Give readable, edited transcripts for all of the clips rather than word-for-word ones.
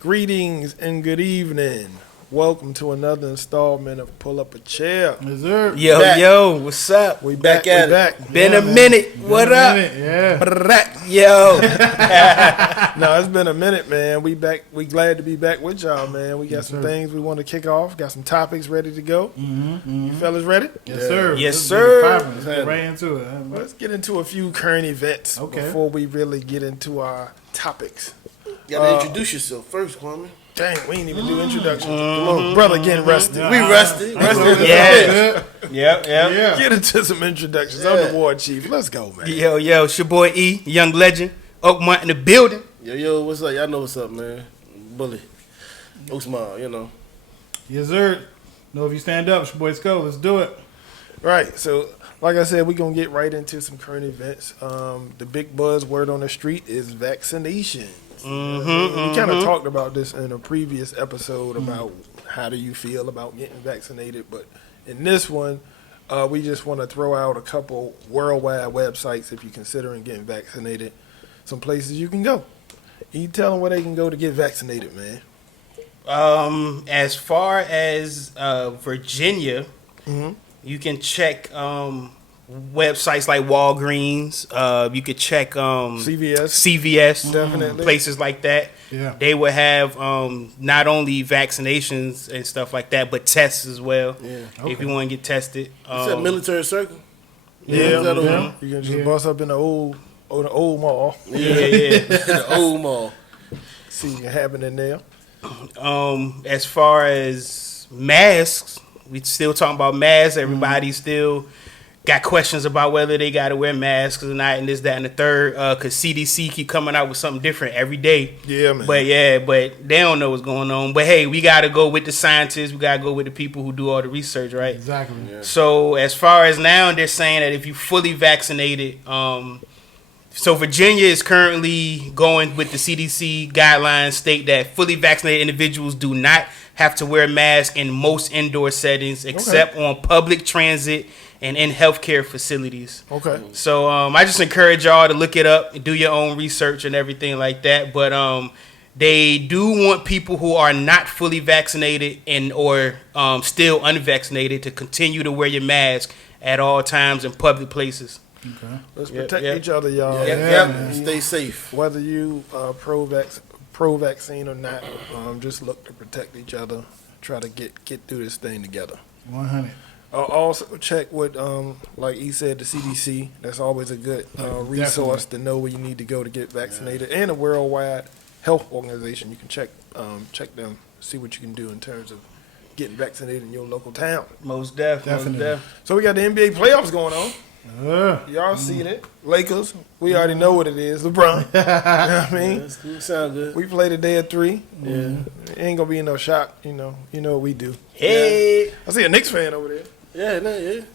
Greetings and good evening. Welcome to another installment of Pull Up a Chair. Yes, sir. Yo, what's up? We back at it. Been a minute. What up? Yeah. Yo. No, it's been a minute, man. We back. We glad to be back with y'all, man. We got some things we want to kick off. Got some topics ready to go. You fellas ready? Yes, sir. Yes, sir. Let's get right into it. Let's get into a few current events before we really get into our topics. You gotta introduce yourself first, Kwame. Dang, we ain't even do introductions. Come on, brother, getting rusty. We rusty. Yeah. Yep. Get into some introductions. I'm the war chief. Let's go, man. Yo, it's your boy E, young legend. Oakmont in the building. Yo, what's up? Y'all know what's up, man. Bully. Osman, you know. Yes, sir. Know if you stand up, it's your boy Skull. Let's do it. Right, so like I said, we're going to get right into some current events. The big buzzword on the street is vaccination. We kind of talked about this in a previous episode about how do you feel about getting vaccinated, but in this one, we just want to throw out a couple worldwide websites if you're considering getting vaccinated, some places you can go. You tell them where they can go to get vaccinated, man. As far as Virginia, you can check websites like Walgreens. You could check CVS, definitely, places like that. Yeah. They will have not only vaccinations and stuff like that, but tests as well. Yeah. If you want to get tested. It's that military circle. Yeah, Yeah. you can just bust up in the old mall. Yeah. The old mall. See what happening there. As far as masks, we still talking about masks. Everybody still got questions about whether they got to wear masks or not, and this, that, and the third. Because CDC keep coming out with something different every day. Yeah, man. But they don't know what's going on. But hey, we got to go with the scientists. We got to go with the people who do all the research, right? Exactly. Yeah. So as far as now, they're saying that if you fully vaccinated, so Virginia is currently going with the CDC guidelines state that fully vaccinated individuals do not have to wear a mask in most indoor settings except on public transit and in healthcare facilities. Okay. So I just encourage y'all to look it up and do your own research and everything like that. But they do want people who are not fully vaccinated and or still unvaccinated to continue to wear your mask at all times in public places. Okay. Let's protect each other, y'all. Yeah. Stay safe. Whether you pro-vaccine or not, just look to protect each other. Try to get through this thing together. 100. Also check with, like he said, the CDC. That's always a good resource to know where you need to go to get vaccinated. And a worldwide health organization. You can check them, see what you can do in terms of getting vaccinated in your local town. Most definitely. So we got the NBA playoffs going on. Y'all seen it. Lakers, we already know what it is. LeBron. You know what I mean? That's good. Sound good. We played a day of 3. Yeah. It ain't gonna be no shock, you know what we do. Hey. I see a Knicks fan over there. Yeah.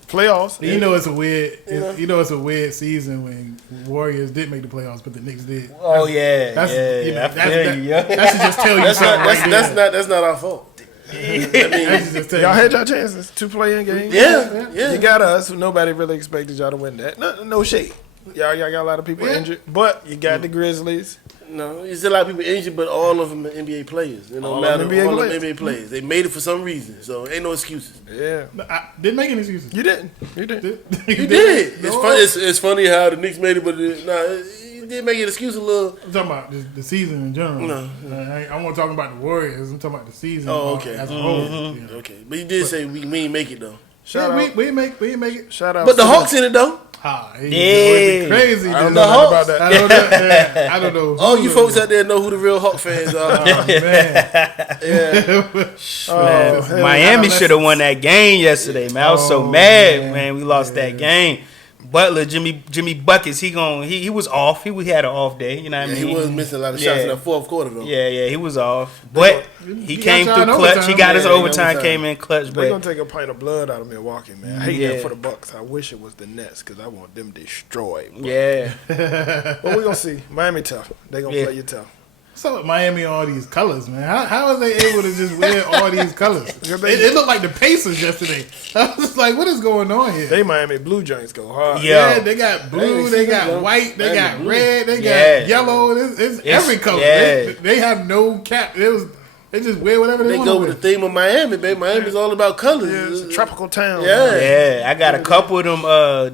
Playoffs. You know it's a weird. It's a weird season when Warriors did make the playoffs, but the Knicks did. Oh yeah. That's That should just tell you something. That's not our fault. Y'all had y'all chances to play in games. Yeah. You got us. Nobody really expected y'all to win that. No shade. Y'all got a lot of people injured, but you got the Grizzlies. No, there's a lot of people injured, but all of them are NBA players. It don't matter. All of them NBA players. They made it for some reason, so ain't no excuses. Yeah. I didn't make any excuses. You didn't. You did. It's funny how the Knicks made it, but you did make an excuse a little. I'm talking about the season in general. No. I want to talk about the Warriors. I'm talking about the season. Oh, okay. As a whole. Yeah. Okay, but you did say we ain't make it though. We ain't make it. Shout out. But the Hawks in it though. Crazy. I don't know about that. I don't know. All you folks out there know who the real Hawk fans are. Oh, man. Man, Miami should have won that game yesterday, man. I was so mad, man. We lost that game. Butler, Jimmy Buckets, he was off. He had an off day, you know what I mean? He was missing a lot of shots in that fourth quarter though. Yeah, he was off. But he came through clutch. He got his overtime, came in clutch. They're going to take a pint of blood out of Milwaukee, man. I hate that for the Bucks. I wish it was the Nets because I want them destroyed. Yeah. But we're going to see. Miami tough. They're going to play you tough. What's up with Miami? All these colors, man. How are they able to just wear all these colors? It looked like the Pacers yesterday. I was just like, what is going on here? They Miami blue joints go hard. Yeah, they got blue, they got white, they got red, they got yellow. It's every color. They have no cap. They just wear whatever they want. They go with the theme of Miami, baby. Miami's all about colors. Yeah, it's a tropical town. Yeah, I got a couple of them.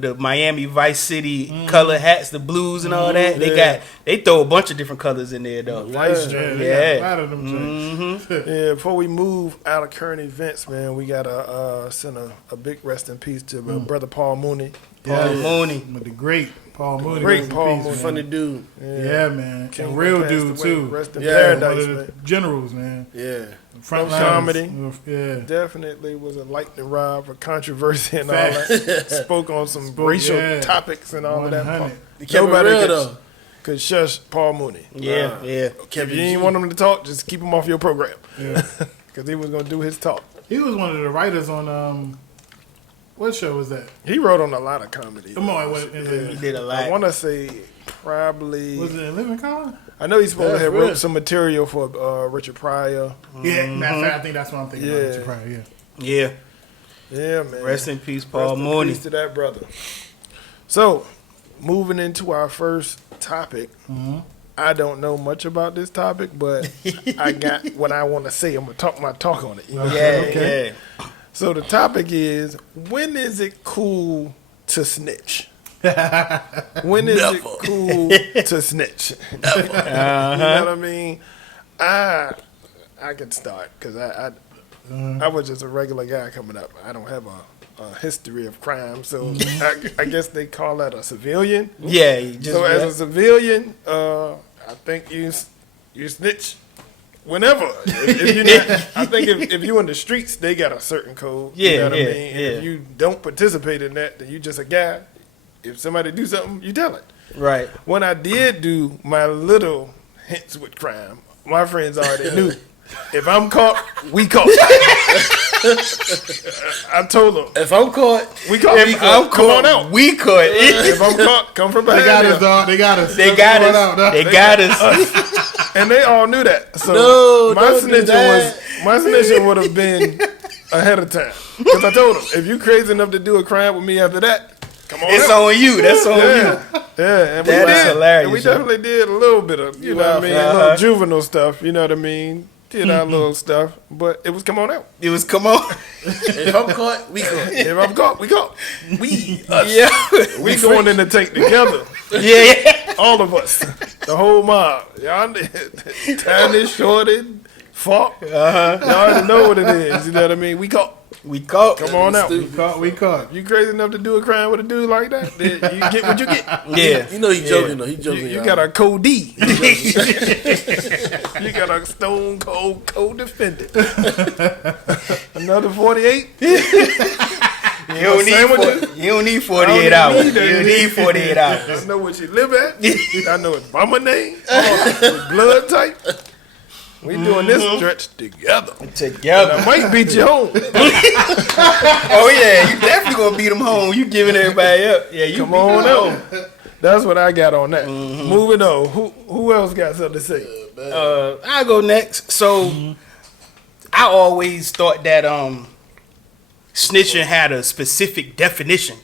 The Miami Vice City color hats, the blues and all that. They throw a bunch of different colors in there though. Nice, a lot of them. Yeah, before we move out of current events, man, we gotta send a big rest in peace to brother Paul Mooney. Paul Mooney, with the great Paul Mooney. Great Paul Mooney. Funny dude. Yeah, man. A real dude, too. Rest in paradise, one of the generals, man. Yeah. Front comedy. Yeah. Definitely was a lightning rod for controversy and all that. Spoke on some racial topics and all of that. Nobody could shush Paul Mooney. Yeah. If you didn't want him to talk, just keep him off your program. Yeah. Because he was going to do his talk. He was one of the writers on... What show was that? He wrote on a lot of comedy. Come on, he did a lot. I want to say probably... Was it in Living Color? I know he's supposed to have wrote some material for Richard Pryor. Yeah, I think that's what I'm thinking about, Richard Pryor, Yeah, man. Rest in peace, Paul Mooney. Peace to that brother. So, moving into our first topic. I don't know much about this topic, but I got what I want to say. I'm going to talk my talk on it. You know? Yeah. So the topic is, when is it cool to snitch? When is it cool to snitch? You know what I mean? I can start because I was just a regular guy coming up. I don't have a history of crime, so I guess they call that a civilian. Yeah. So as a civilian, I think you snitch. Whenever, if you're not, I think if you're in the streets, they got a certain code. You know what I mean? And if you don't participate in that, then you just a guy. If somebody do something, you tell it. Right. When I did do my little hints with crime, my friends already knew. If I'm caught, we caught. I told them. If I'm caught, we caught. If I'm come on out. We caught. If I'm caught, come from behind. They got us, dog. They got us. They got us. And they all knew that. So my snitching would have been ahead of time. Because I told them, if you crazy enough to do a crime with me after that, come on. It's on you. That's on you. Yeah, and that is hilarious. And we definitely did a little bit of, you know what I mean, a little juvenile stuff, you know what I mean? Did our little stuff, but it was come on out. It was come on. If I'm caught, we caught. If I'm caught, we caught. We, us. Yeah. We going in the tank together. Yeah. All of us. The whole mob. Y'all, Tiny, Shorty, Falk. Y'all already know what it is. You know what I mean? We caught. We caught. Come on out. We caught. You crazy enough to do a crime with a dude like that? Then you get what you get. Yeah. You know he joking though. He joking. You got a code D. You got a stone cold co-defendant. Another 48. You don't need 48 hours. You don't need 48 hours. I know where she live at. I know his mama name. His blood type. We doing this stretch together. I might beat you home. Oh yeah, you definitely gonna beat them home. You giving everybody up. Yeah, you come on out. That's what I got on that. Moving on. Who else got something to say? I'll go next. So I always thought that snitching had a specific definition.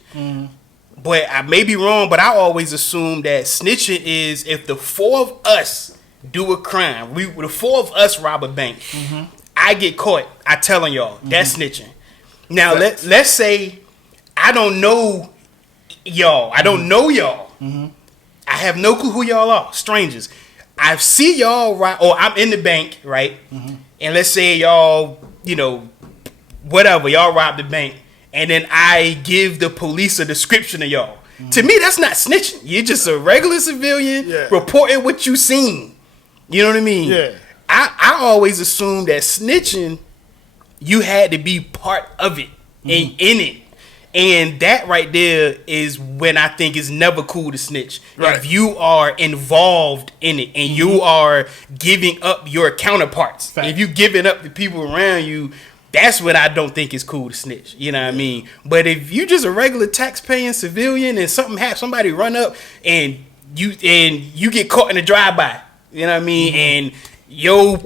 But I may be wrong, but I always assumed that snitching is if the four of us do a crime, the four of us rob a bank, I get caught, I telling y'all, that's snitching. Now let's say I don't know y'all. I have no clue who y'all are, strangers. I see y'all right, or I'm in the bank, right? And let's say y'all, whatever, y'all robbed the bank, and then I give the police a description of y'all. To me, that's not snitching. You're just a regular civilian reporting what you seen. You know what I mean? Yeah. I always assumed that snitching, you had to be part of it and in it. And that right there is when I think it's never cool to snitch. Right. If you are involved in it and you are giving up your counterparts, if you giving up the people around you, that's what I don't think is cool to snitch. You know what I mean? But if you just a regular tax-paying civilian and something happens, somebody run up and you get caught in a drive-by, You know what I mean? And you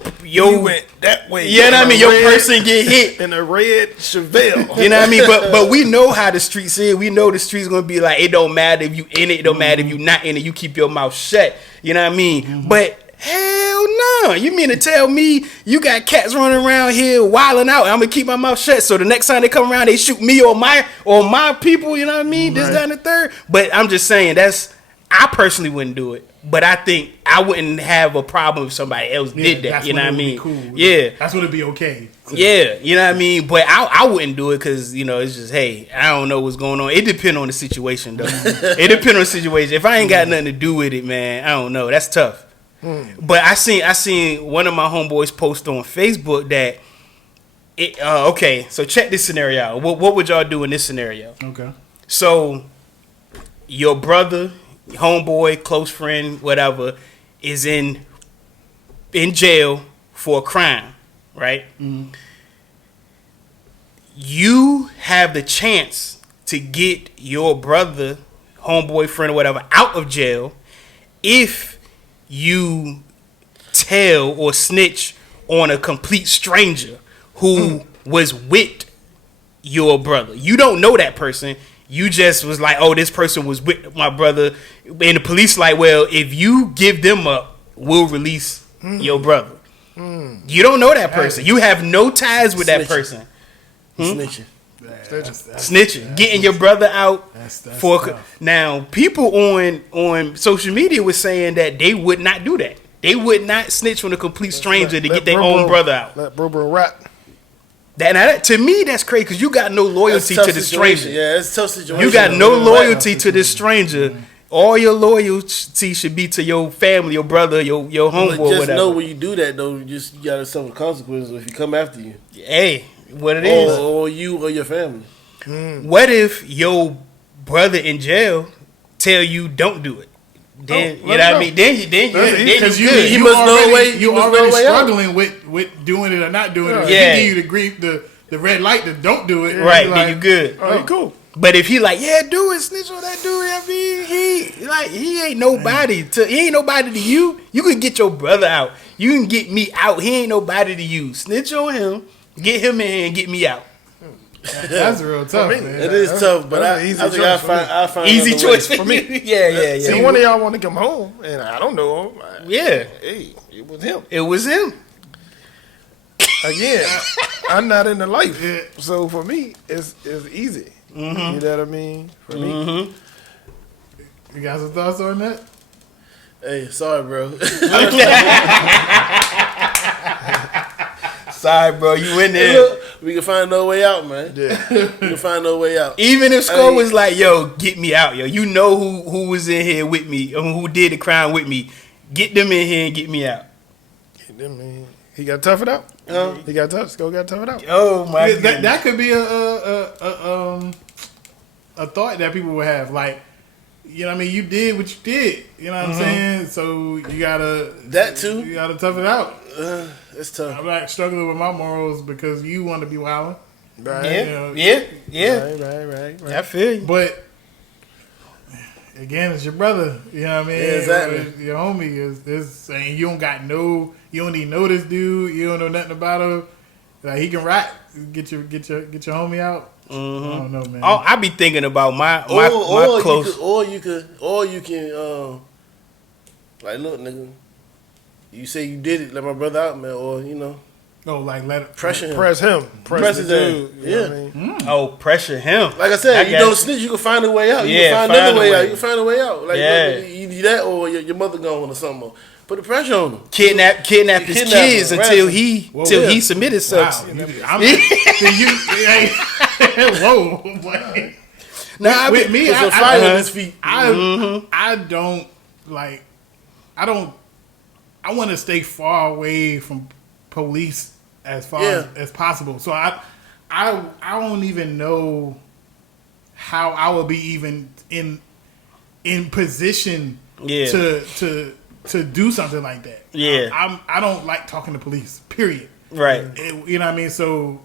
went that way. You know what I mean? Your person get hit in a red Chevelle. You know what I mean? But we know how the streets is. We know the streets gonna be like, it don't matter if you in it. It don't matter if you not in it. You keep your mouth shut. You know what I mean? But hell no. You mean to tell me you got cats running around here wilding out and I'm gonna keep my mouth shut so the next time they come around they shoot me or my people, you know what I mean? This, that, and the third. But I'm just saying I personally wouldn't do it. But I think I wouldn't have a problem if somebody else did that. You know what I mean? Cool. Yeah. That's what it'd be okay. Yeah, you know what I mean? But I wouldn't do it because, it's just, hey, I don't know what's going on. It depends on the situation, though. It depends on the situation. If I ain't got nothing to do with it, man, I don't know. That's tough. But I seen one of my homeboys post on Facebook that, okay, so check this scenario out. What would y'all do in this scenario? Okay. So, your brother, homeboy, close friend, whatever, is in jail for a crime, right? You have the chance to get your brother, homeboy, friend, or whatever out of jail if you tell or snitch on a complete stranger who was with your brother. You don't know that person. You just was like, oh, this person was with my brother. And the police like, well, if you give them up, we'll release your brother. You don't know that person. You have no ties with that person. Snitching. Snitching. Getting your brother out. That's tough. Now, people on social media was saying that they would not do that. They would not snitch on a complete stranger to get their own brother out. Let bro rap. That to me, that's crazy because you got no loyalty to the stranger. Yeah, it's a tough situation. You got no loyalty to this stranger. All your loyalty should be to your family, your brother, your homeboy, just whatever. know when you do that, though, you gotta suffer the consequences if you come after you. Hey, what it is. Or you or your family. What if your brother in jail tell you don't do it? Then you know what I mean. Then you because good. He must know a way. You already struggling with doing it or not doing it. Yeah. He give you the red light to don't do it. Right, like, then you good. Oh, you cool. But if he like, yeah, do it, snitch on that dude. I mean, he ain't nobody to you. You can get your brother out. You can get me out. He ain't nobody to you. Snitch on him, get him in here and get me out. That's real tough, man. It is tough, but I think I find easy choice way. for me. Yeah. See, one of y'all want to come home, and I don't know him. Yeah. Hey, it was him. It was him. Again, I'm not in the life, so for me, it's easy. You know what I mean? For me. You got some thoughts on that? Hey, sorry, bro. Sorry, bro. You in there. Look, we can find no way out, man. Yeah. We can find no way out. Even if Sco was like, yo, get me out, yo. You know who was in here with me, who did the crime with me. Get them in here and get me out. Get them in. He got tough it out. He got tough. Sco got tough it out. Oh my god. That could be a thought that people would have. Like, you know what I mean? You did what you did. You know what I'm saying? So you gotta that too. You gotta tough it out. It's tough. I'm like struggling with my morals because you want to be wilding. Right. Yeah. Right. I feel you. But again, it's your brother. You know what I mean? Yeah, exactly. Your homie is saying you don't even know this dude. You don't know nothing about him. Like he can rap. Get your homie out. I don't know, man. Oh, I be thinking about my close. You can like, look, nigga. You say you did it, let my brother out, man, or like let pressure him. Press him. Press the dude. Yeah. You know what I mean? Oh, pressure him. Like I said, you don't snitch, you can find a way out. You can find another way out. You can find a way out. Like either that or your mother gone or something. Put the pressure on him. Kidnap his kids until he submit himself. Wow. Whoa. Nah, with me, I fire on his feet. I don't like. I want to stay far away from police as far as possible. So I don't even know how I would be even in position to do something like that. Yeah, I don't like talking to police. Period. Right. You know what I mean? So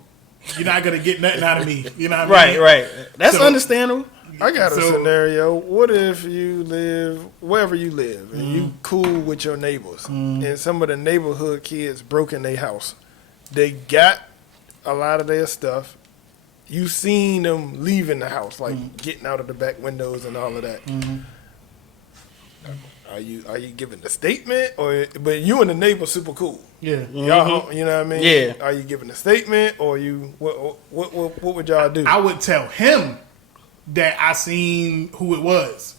you're not gonna get nothing out of me. You know what I mean? Right. That's understandable. I got a scenario. What if you live wherever you live and you cool with your neighbors and some of the neighborhood kids broke in their house? They got a lot of their stuff. You seen them leaving the house, like getting out of the back windows and all of that. Are you giving a statement, but you and the neighbor super cool? Yeah, y'all, you know what I mean? Yeah. Are you giving a statement, or what would y'all do? I would tell him that I seen who it was.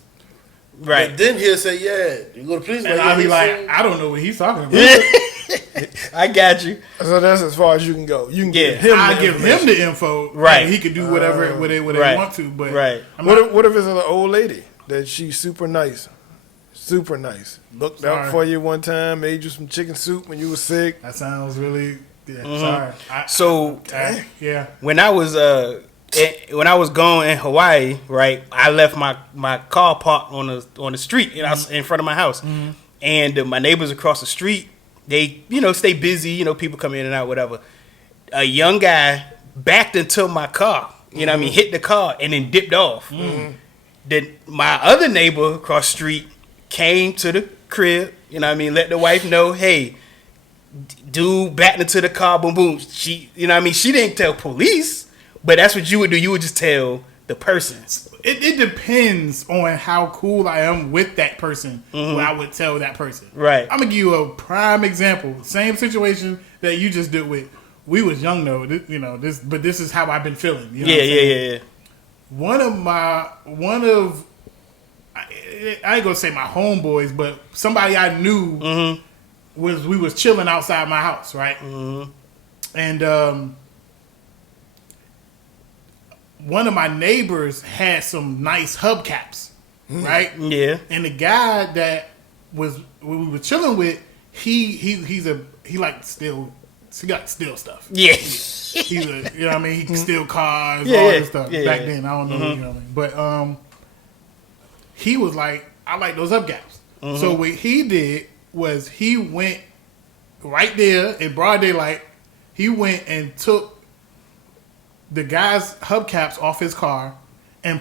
Right. But then he'll say, "Yeah, you go to police." And I'll be like, I don't know what he's talking about. I got you. So that's as far as you can go. You can give him. I give him the info. Right. And he can do whatever they want to. But What if it's an old lady that she's super nice? Super nice. Looked out for you one time, made you some chicken soup when you were sick. That sounds really sorry. When I was going in Hawaii, right, I left my car parked on the street in front of my house, and my neighbors across the street, they stay busy, people come in and out, whatever. A young guy backed into my car, what I mean, hit the car and then dipped off. Then my other neighbor across the street came to the crib, let the wife know, hey, dude backed into the car, boom, boom. She, she didn't tell police, but that's what you would do. You would just tell the person. It depends on how cool I am with that person, what I would tell that person. Right. I'm going to give you a prime example. Same situation that you just did with. We was young though, but this is how I've been feeling. Yeah. I ain't gonna say my homeboys, but somebody I knew we was chilling outside my house, right? And one of my neighbors had some nice hubcaps, right? Yeah. And the guy that we were chilling with, he got steal stuff. Yeah. He's a, he can steal cars, all this stuff. Back then, I don't know, what I mean? But he was like, I like those hubcaps. So what he did was he went right there in broad daylight. He went and took the guy's hubcaps off his car and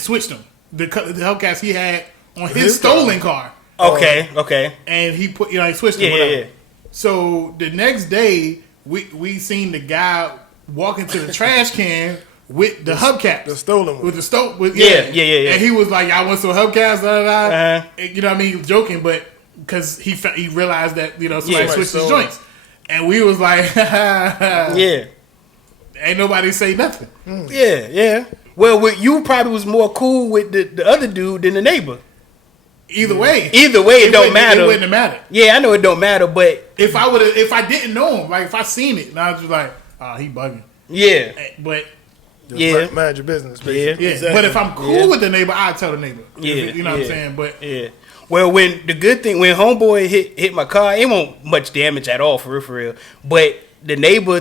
switched them. The hubcaps he had on his stolen car. Okay. And he he switched them. Yeah. So the next day, we seen the guy walk into the trash can with the hubcaps. The stolen one. With the stolen. Yeah. And he was like, "I want some hubcaps." You know what I mean? Joking, but because he realized that somebody switched his joints, and we was like, "Yeah." Ain't nobody say nothing. Yeah. Well, you probably was more cool with the other dude than the neighbor. Either way, it don't matter. It wouldn't have mattered. Yeah, I know it don't matter, but if I didn't know him, like if I seen it, and I was just like, "Oh, he bugging." Yeah, but mind your business, basically. Yeah. Exactly. But if I'm cool with the neighbor, I'll tell the neighbor. Yeah, you know what I'm saying. But well, when homeboy hit my car, it won't much damage at all, for real. But the neighbor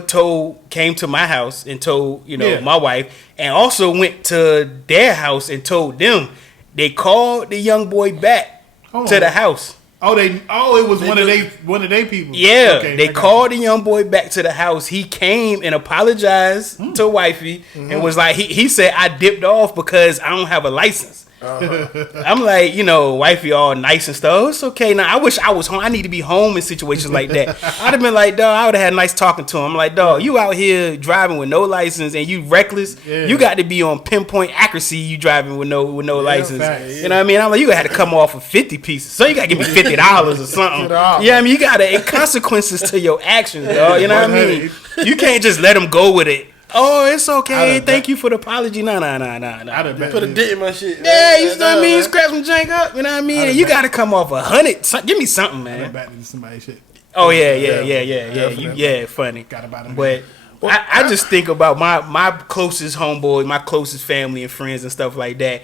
came to my house and told my wife, and also went to their house and told them. They called the young boy back to the house. It was one of they people. Yeah, they called the young boy back to the house. He came and apologized to wifey and was like, he said, I dipped off because I don't have a license. I'm like, wifey all nice and stuff. It's okay. Now, I wish I was home. I need to be home in situations like that. I'd have been like, dog, I would have had nice talking to him. I'm like, dog, you out here driving with no license and you reckless. Yeah. You got to be on pinpoint accuracy. You driving with no license. Facts. You know what I mean? I'm like, you got to come off of 50 pieces. So you got to give me $50 or something. Yeah, I mean, you got to consequences to your actions, dog. You know what I mean? You can't just let them go with it. Oh, it's okay. Thank you for the apology. Nah. Put a dent in my shit. Yeah, you know what I mean? Scrap some jank up. You know what I mean? And you got to come off 100. Give me something, man. Back to somebody's shit. Oh, yeah. Funny. Got about him. But I just think about my closest homeboy, my closest family and friends and stuff like that.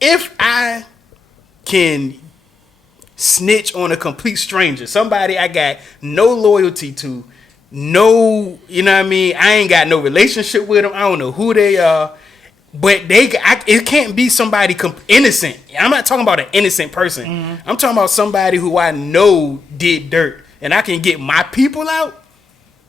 If I can snitch on a complete stranger, somebody I got no loyalty to, no, you know what I mean? I ain't got no relationship with them. I don't know who they are. But it can't be somebody innocent. I'm not talking about an innocent person. Mm-hmm. I'm talking about somebody who I know did dirt. And I can get my people out.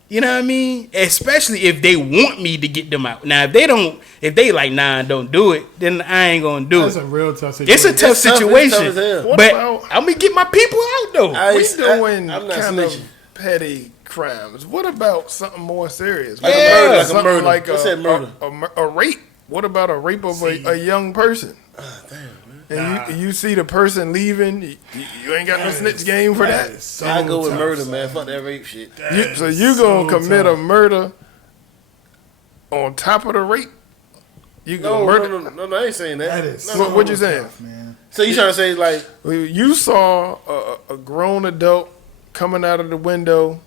You know what I mean? Especially if they want me to get them out. Now, if they like, nah, don't do it, then I ain't gonna do That's it. a real tough situation. It's a tough situation. It's tough as hell. But I'm gonna get my people out though. We doing I'm not kind snitching. of petty crimes. What about something more serious? Like Yeah. a murder, like a Something murder. like I said murder. a rape. What about a rape of See. a young person? Damn, man. And you see the person leaving, you ain't got no snitch game for that. is so I go with tough, murder, son. man. Fuck that rape shit. So you gonna so commit a tough. murder on top of the rape? You gonna murder? No, I ain't saying that. That is What- what you saying? tough, man. So you trying to say like, You saw a grown adult coming out of the window.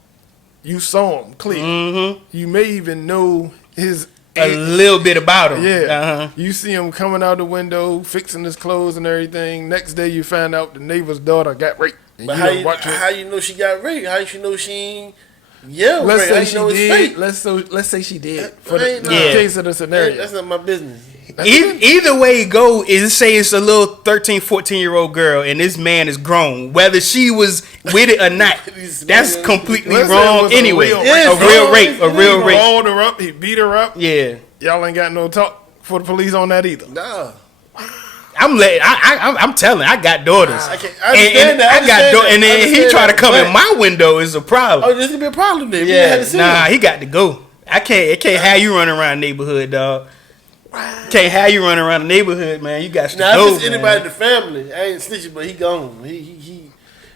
You saw him clear. Mm-hmm. You may even know his A little bit about them. Yeah. Uh-huh. You see him coming out the window, fixing his clothes and everything. Next day you find out the neighbor's daughter got raped. And but you how don't you, watch her. how you know she got raped? How you know she ain't yelled Let's rape? How say you she know it's did. fake? Let's say she did. That For the ain't in no- case of the scenario. That's not my business. Either way it go is say it's a little 13, 14-year-old girl and this man is grown. Whether she was with it or not, that's completely Let's say it wrong was a anyway. real A rape. real rape. A real He rape. rolled her up. He beat her up. Yeah. Y'all ain't got no talk for the police on that either. Nah. I'm telling. I got daughters. I understand that. I got daughters, and then he try to come in my window is a problem. Oh, this could be a problem then. Yeah, nah, he got to go. It can't have you running around the neighborhood, dog. Can't have you running around the neighborhood, man. You got to Now, go, if it's man. anybody in the family, I ain't snitching, but he gone. He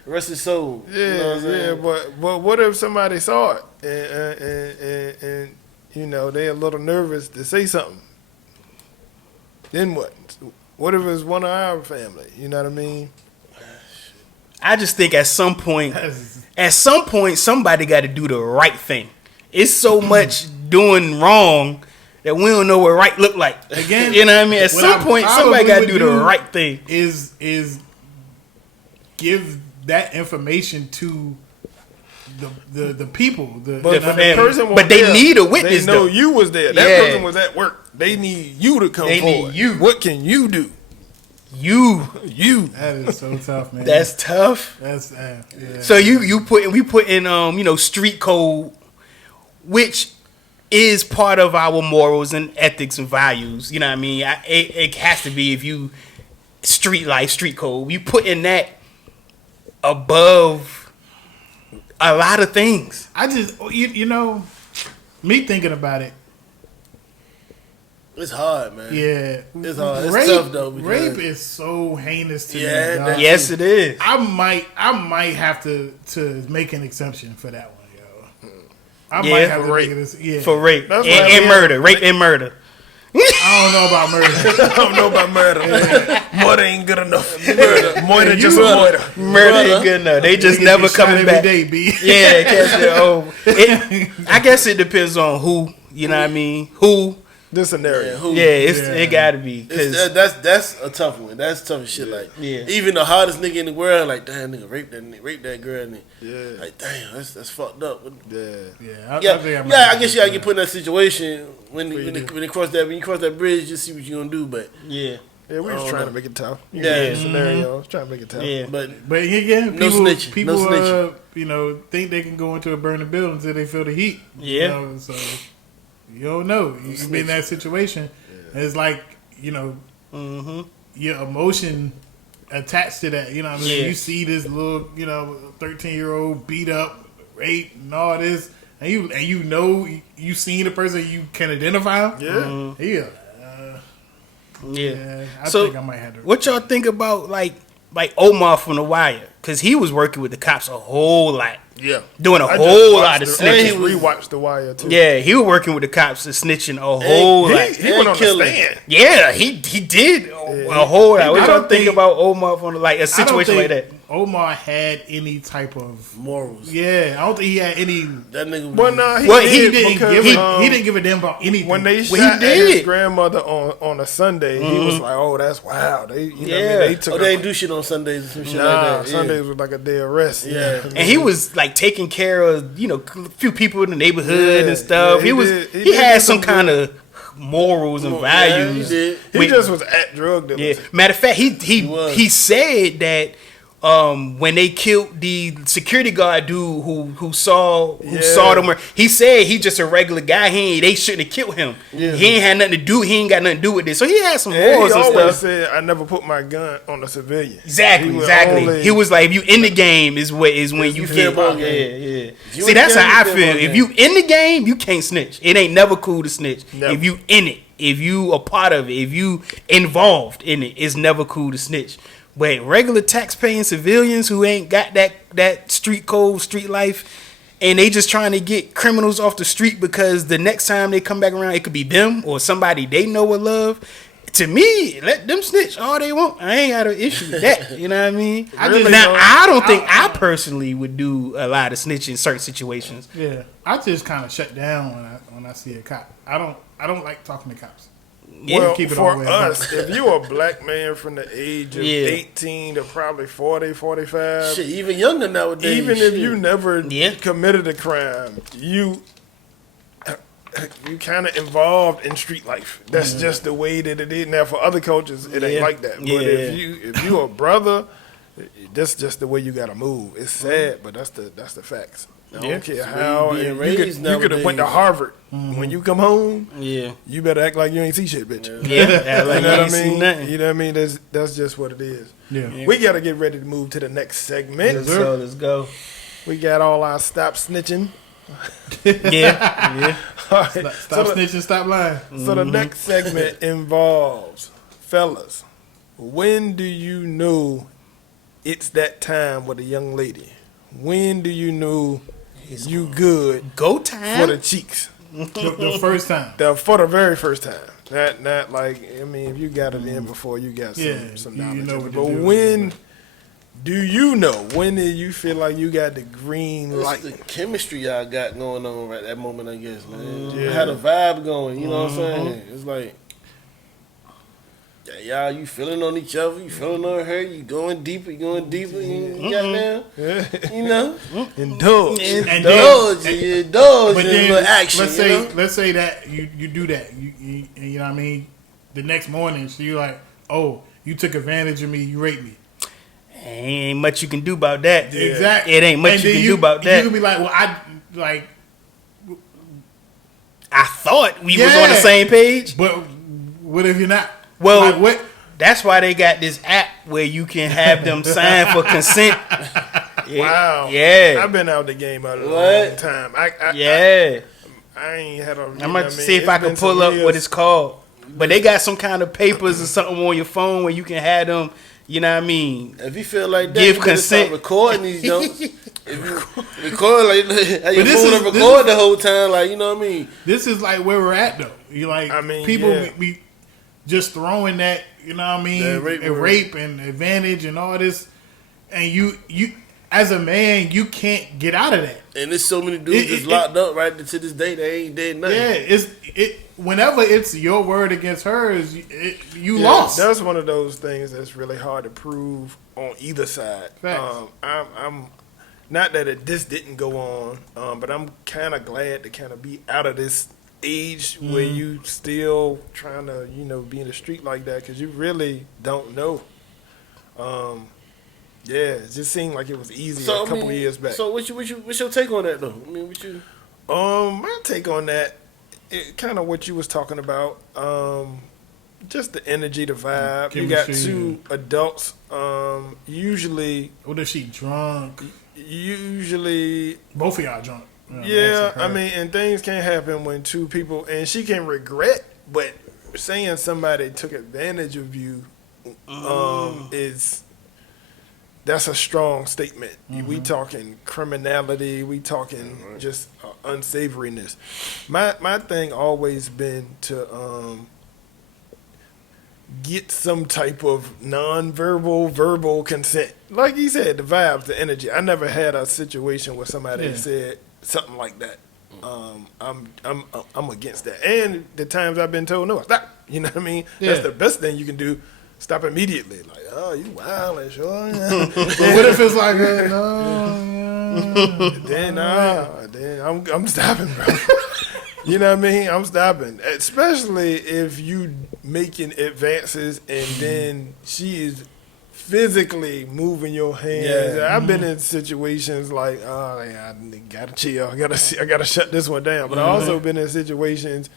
rest his soul. Yeah, You know what I'm saying? but what if somebody saw it and you know they're a little nervous to say something? Then what? What if it's one of our family? You know what I mean? I just think at some point, somebody got to do the right thing. It's so much doing wrong that we don't know what right look like. Again, you know what I mean? At what some I point, probably somebody got to would do the right thing. Is give that information to the people. But The the family. person was But they there. need a witness, They know though. you was there. That Yeah. person was at work. They need you to come They need forward. you. What can you do? You. That is so tough, man. That's tough. That's yeah. So we put in street code, which is part of our morals and ethics and values. You know what I mean? It has to be if you street life, street code. We put in that above a lot of things. I just you know, me thinking about it. It's hard, man. Yeah, It's hard. It's tough though. because- Rape is so heinous to Yeah, me. dog. that- Yes, it is. I might have to make an exception for that one, yo. I Yeah, might have for to rape. make it. Yeah, For rape That's and, why and we murder, rape and murder. I don't know about murder. I don't know about murder. Murder ain't good enough. Murder just a You- murder. Murder ain't good enough. They just Niggas never get shot coming every back. day, B. Yeah, I guess it depends on who. You know what I mean? Who? This scenario. who? Yeah, it gotta be It's, because that's a tough one. That's tough as shit. Like Yeah. even the hardest nigga in the world, like damn nigga rape that girl. And Yeah. like damn, that's fucked up. Yeah. Yeah, Yeah, think might yeah. I have guess to you gotta do get put in that situation when you when do. you cross that bridge, just see what you gonna do. But yeah, Yeah, we was Oh, trying no. to make it tough. Yeah. Scenarios. Trying to make it tough. yeah. but But again, No people, snitching. people No snitching. you know, think they can go into a burning building until they feel the heat. Yeah. You know, so you don't know. You can be in that situation. It's like, you know, Mm-hmm. your emotion attached to that. You know what I mean? Yeah. You see this little, 13-year-old beat up, raped, and all this, and you know you seen the person you can identify. Yeah. Yeah. Yeah. I So, think I might have to. what y'all think about like Omar from The Wire? Because he was working with the cops a whole lot, Yeah. doing a I just whole watched lot of the- I snitching. rewatched The Wire too. Yeah, he was working with the cops and snitching a whole lot. He went on the killing. stand. Yeah, he did a whole lot. What I y'all don't think think- about Omar from like a I don't situation like think that? Omar had any type of morals. I don't think he had any. That nigga. But nah, he Well, did He didn't because, give he didn't give a damn about anything. when they Well, he shot at did. his grandmother on a Sunday, he was like, "Oh, that's wild." They, you know what I Yeah. mean? They took Oh, they ain't do shit on Sundays or some shit like that. Sundays was like a day of rest. Yeah. And he was like taking care of a few people in the neighborhood Yeah, and stuff. yeah, he he was did- he he did had do some some kind of morals and Yeah, values. he did. He Wait, just was at drug dealers. yeah. Matter of fact, he was. he said that when they killed the security guard dude who saw them, he said he just a regular guy. They shouldn't have killed him. Yeah. He ain't had nothing to do. He ain't got nothing to do with this. So he had some morals and stuff. He always said, "I never put my gun on a civilian." Exactly. He was like, "If you in the game, is when you get." Yeah. See, that's how I feel. If you in the game, you can't snitch. It ain't never cool to snitch. Never. If you in it, if you a part of it, if you involved in it, it's never cool to snitch. But regular tax-paying civilians who ain't got that street code, street life, and they just trying to get criminals off the street because the next time they come back around, it could be them or somebody they know or love. To me, let them snitch all they want. I ain't got an issue with that. You know what I mean? I don't think I personally would do a lot of snitching in certain situations. Yeah, I just kind of shut down when I see a cop. I don't like talking to cops. Well, for us, if you're a black man from the age of 18 to probably 40, 45. Shit, even younger nowadays. Even if you never committed a crime, you kind of involved in street life. That's just the way that it is. Now, for other cultures, it ain't like that. But if you a brother, that's just the way you got to move. It's sad, but that's the facts. I don't care how you could have went to Harvard. When you come home, you better act like you ain't see shit, bitch. Act like you ain't seen nothing. You know what I mean? That's just what it is. Yeah. We got to get ready to move to the next segment. Let's go. We got all our stop snitching. Yeah. Right. Stop snitching, stop lying. So the next segment involves, fellas, when do you know it's that time with a young lady? When do you know you good? Go time for the cheeks. The first time. For the very first time. Not like, I mean, if you got it in before you got some knowledge. You know what but when do you know? When do you feel like you got the green light? It's the chemistry y'all got going on right that moment, I guess, man. Had a vibe going, you know what I'm saying? It's like, y'all, you feeling on each other, you feeling on her, you going deeper, you got now, you know? Indulge. But then, action, let's say that you do that, you know what I mean? The next morning, so you're like, oh, you took advantage of me, you raped me. Ain't much you can do about that. Exactly. It ain't much you can do about that. You can be like, well, I thought we was on the same page. But what if you're not? Well, like, what? That's why they got this app where you can have them sign for consent. Wow. Yeah. I've been out the game a long time. I ain't had a... I'm going to see if I can pull up what it's called. But they got some kind of papers or something on your phone where you can have them, you know what I mean? If you feel like that, give you consent. Start recording these jokes. If you record like your phone record the whole time, like, you know what I mean? This is like where we're at, though. You like, I mean, people be just throwing that, you know what I mean? Rape and advantage and all this. And you as a man, you can't get out of that. And there's so many dudes that's locked up right to this day. They ain't dead nothing. Yeah, whenever it's your word against hers, you lost. That's one of those things that's really hard to prove on either side. I'm not that this didn't go on, but I'm kind of glad to kind of be out of this age where you still trying to, be in the street like that, because you really don't know. It just seemed like it was easy a couple of years back. So what's your take on that though? I mean, my take on that, kind of what you was talking about. Just the energy, the vibe. Chemistry, you got two adults. Usually, what if she drunk? Usually, both of y'all drunk. I mean, and things can happen when two people, and she can regret, but saying somebody took advantage of you that's a strong statement. We talking criminality. We talking just unsavoriness. My thing always been to get some type of non-verbal, verbal consent. Like you said, the vibes, the energy. I never had a situation where somebody said something like that. I'm against that. And the times I've been told no, stop. You know what I mean? That's the best thing you can do. Stop immediately. Like, oh, you wildin', sure. But what if it's like, Then I'm stopping, bro. You know what I mean? I'm stopping. Especially if you making advances and then she is physically moving your hands. Yeah. I've been in situations like, oh, yeah, I gotta chill. I gotta shut this one down. But I also been in situations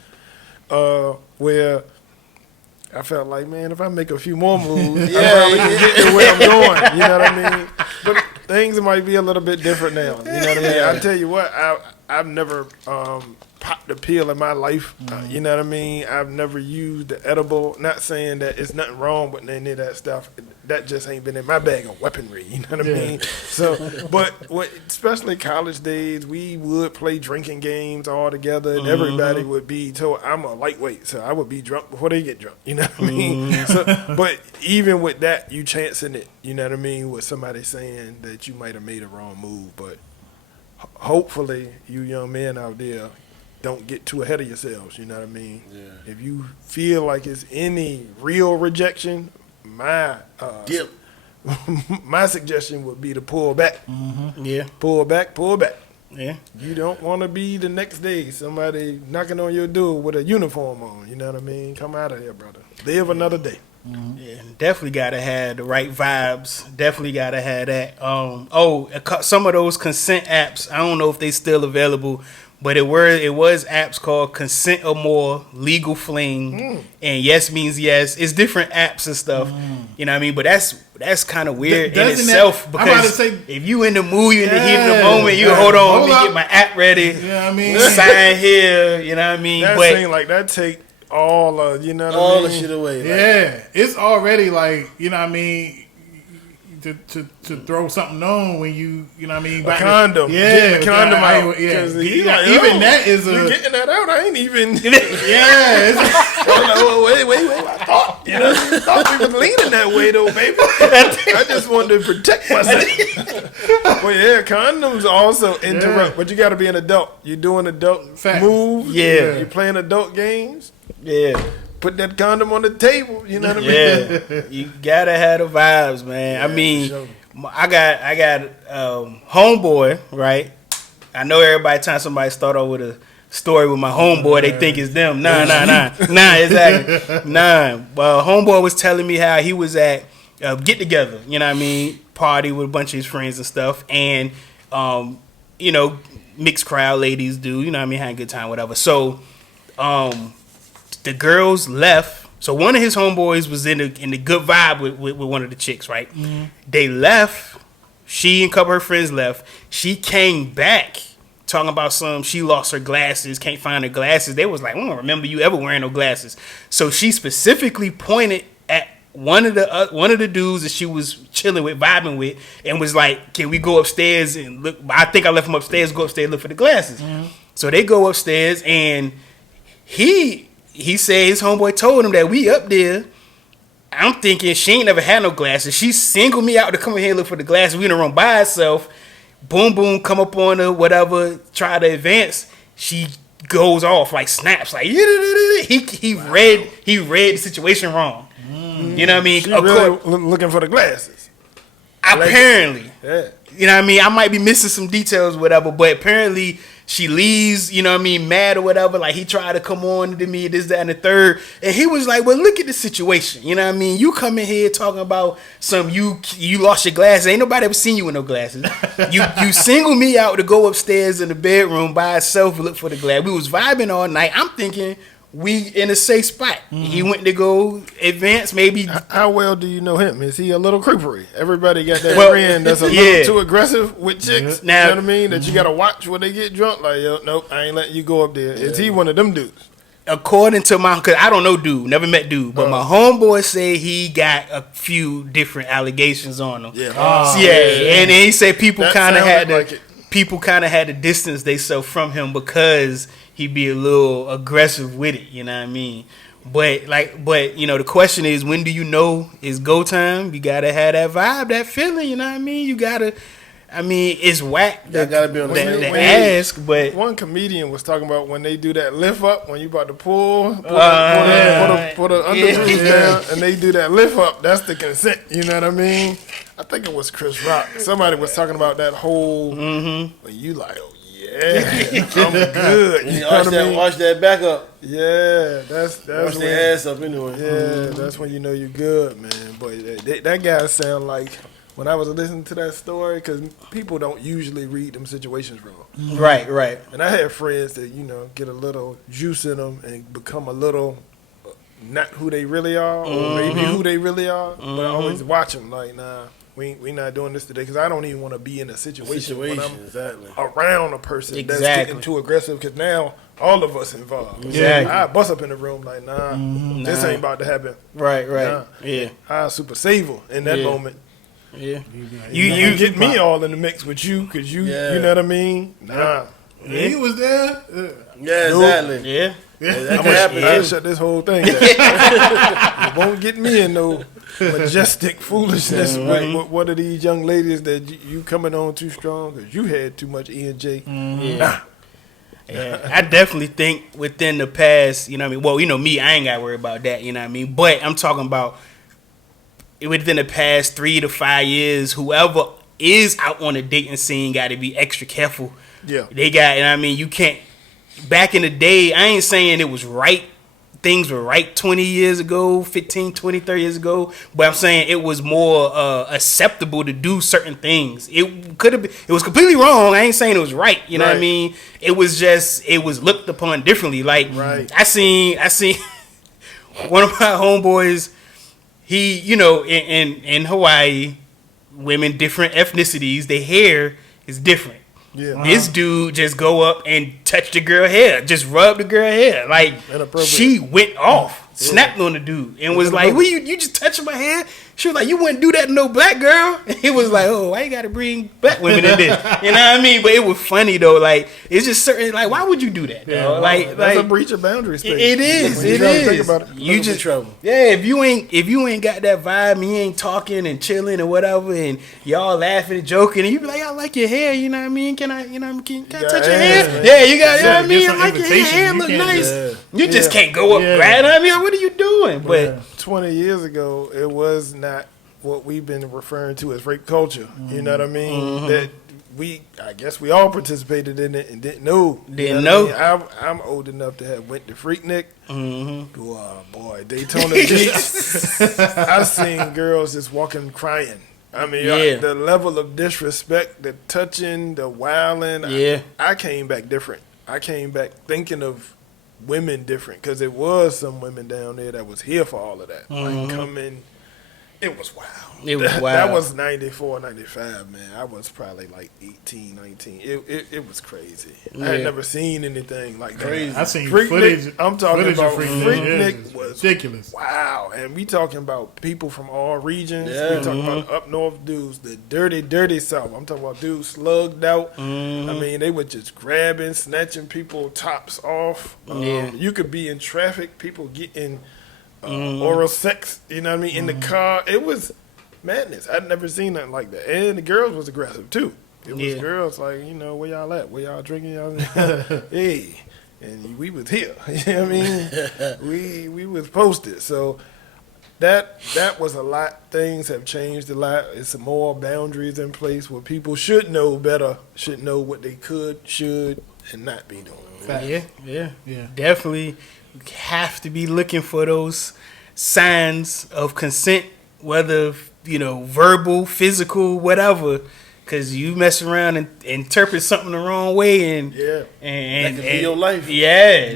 where I felt like, man, if I make a few more moves, I probably can get to where I'm going. You know what I mean? But things might be a little bit different now. You know what I mean? I tell you what, I've never popped a pill in my life. You know what I mean? I've never used the edible. Not saying that it's nothing wrong with any of that stuff. That just ain't been in my bag of weaponry. You know what I mean? So, but especially college days, we would play drinking games all together, and everybody would be told I'm a lightweight, so I would be drunk before they get drunk. You know what I mean? So, but even with that, you chancing it. You know what I mean? With somebody saying that you might have made a wrong move, but hopefully, you young men out there don't get too ahead of yourselves. You know what I mean? Yeah. If you feel like it's any real rejection, my suggestion would be to pull back. Yeah. Pull back. Yeah. You don't want to be the next day somebody knocking on your door with a uniform on. You know what I mean? Come out of here, brother. Live another day. Yeah, definitely gotta have the right vibes. Definitely gotta have that. Some of those consent apps, I don't know if they still available, but it was apps called Consent or More, Legal Fling, and Yes Means Yes. It's different apps and stuff. You know what I mean? But that's kind of weird in itself, because if you in the mood, you in the heat of the moment, you hold on, let me get my app ready. You know what I mean? Sign here. You know what I mean? That seems like that take all you know what I mean? All the shit away. It's already like, you know what I mean, to throw something on when you know what I mean, a condom. Getting a condom out. Even that is you're getting that out. I ain't even. Wait. I thought we was leaning that way though, baby. I just wanted to protect myself. But yeah, condoms also interrupt. But you got to be an adult. You're doing adult moves. Yeah. You're playing adult games. Yeah. Put that condom on the table. You know what I mean? Yeah. You gotta have the vibes, man. I mean, sure. I got homeboy, right? I know everybody time somebody start off with a story with my homeboy, they think it's them. Nah, exactly. Well, homeboy was telling me how he was at get together, you know what I mean, party with a bunch of his friends and stuff, and you know, mixed crowd, ladies do, you know what I mean, having a good time, whatever. So the girls left. So one of his homeboys was in the good vibe with one of the chicks, right? They left. She and a couple of her friends left. She came back talking about she lost her glasses, can't find her glasses. They was like, I don't remember you ever wearing no glasses. So she specifically pointed at one of the dudes that she was chilling with, vibing with, and was like, can we go upstairs and look? I think I left him upstairs, go upstairs, look for the glasses. So they go upstairs, and he said his homeboy told him that we up there. I'm thinking she ain't never had no glasses. She singled me out to come in here and look for the glasses. We in the room by herself. Boom, boom, come up on her, whatever, try to advance. She goes off, like snaps, like he read the situation wrong. You know what I mean? She really looking for the glasses. Apparently. Yeah. You know what I mean? I might be missing some details, whatever, but apparently she leaves, you know what I mean, mad or whatever. Like, he tried to come on to me, this, that, and the third. And he was like, well, look at the situation. You know what I mean? You come in here talking about you lost your glasses. Ain't nobody ever seen you with no glasses. You singled me out to go upstairs in the bedroom by herself and look for the glass. We was vibing all night. I'm thinking we in a safe spot. He went to go advance, maybe. How well do you know him? Is he a little creepery? Everybody got that friend that's a little too aggressive with chicks. Now, you know what I mean? That you got to watch when they get drunk. Like, yo, nope, I ain't letting you go up there. Is he one of them dudes? According to because I don't know dude, never met dude, but my homeboy said he got a few different allegations on him. And then he said people kind of had to distance themselves from him because he'd be a little aggressive with it, you know what I mean? But you know, the question is, when do you know it's go time? You gotta have that vibe, that feeling, you know what I mean? It's whack. That gotta be on the ask, but one comedian was talking about when they do that lift up, when you about to pull the underoos down, and they do that lift up. That's the consent. You know what I mean? I think it was Chris Rock. Somebody was talking about that whole. When you like, oh yeah, I'm good. You arch that back up. Yeah, that's Arch when, the ass up anyway. yeah, that's when you know you're good, man. But that guy sound like when I was listening to that story, because people don't usually read them situations wrong. Right. And I had friends that get a little juice in them and become a little not who they really are, or maybe who they really are. But I always watch them like, nah, we not doing this today, because I don't even want to be in a situation when I'm exactly. around a person that's getting too aggressive, because now all of us involved. Exactly. I bust up in the room like, nah, this ain't about to happen. Right. Nah. Yeah. I super save her in that moment. Yeah. You get me all in the mix with you, because you know what I mean? Nah. Yeah. He was there. Yeah, exactly. Yeah. That can happen. I'll shut this whole thing down. You won't get me in no majestic foolishness with one of these young ladies that you coming on too strong because you had too much E&J. Nah. Yeah, I definitely think within the past, you know what I mean? Well, me, I ain't got to worry about that, you know what I mean? But I'm talking about within the past 3 to 5 years, whoever is out on the dating scene got to be extra careful. Yeah. They got, you can't, back in the day, I ain't saying it was right. Things were right 20 years ago, 15, 20, 30 years ago. But I'm saying it was more acceptable to do certain things. It could have been, it was completely wrong. I ain't saying it was right. You know what I mean? It was looked upon differently. Like, I seen one of my homeboys, he, in Hawaii, women, different ethnicities, their hair is different. Yeah. This dude just go up and touch the girl hair, just rub the girl hair. Like, she went off, snapped on the dude, and was like, "Well, you just touching my hair?" She was like, "You wouldn't do that to no black girl." And he was like, "Oh, why you gotta bring black women in this?" You know what I mean? But it was funny though. Like, it's just certain. Like, why would you do that? Yeah, that's a breach of boundaries. It is. It is. Think about it, you just trouble. Yeah, if you ain't got that vibe, and you ain't talking and chilling and whatever, and y'all laughing and joking, and you be like, "I like your hair." You know what I mean? Can I touch your hair? Man. Yeah, you got. You know what I mean? I like your hair. Look nice. You just can't go up. Right? I mean, what are you doing? But 20 years ago, it was not what we've been referring to as rape culture. You know what I mean? That I guess we all participated in it and didn't know. Didn't know. I mean? I'm old enough to have went to Freaknik. Boy, Daytona Beach. I've seen girls just walking crying. I mean, the level of disrespect, the touching, the wilding. I came back different. I came back thinking of women different, because there was some women down there that was here for all of that. Like, coming, it was wild. It was wild. That was 94, 95, man. I was probably like 18, 19. It was crazy. I had never seen anything like crazy. that. I seen footage. I'm talking about Freaknik was ridiculous. Wow. And we talking about people from all regions. We talking about up north dudes, the dirty, dirty south. I'm talking about dudes slugged out. I mean, they were just grabbing, snatching people tops off. You could be in traffic, people getting oral sex, you know what I mean, in the car. It was madness. I'd never seen nothing like that. And the girls was aggressive too. It was girls like, where y'all at? Where y'all drinking? Y'all hey. And we was here. You know what I mean? We was posted. So that was a lot. Things have changed a lot. It's some more boundaries in place where people should know better, should know what they could, should, and not be doing. Yeah. Definitely have to be looking for those signs of consent, whether verbal, physical, whatever, because you mess around and interpret something the wrong way, and that could be your life. You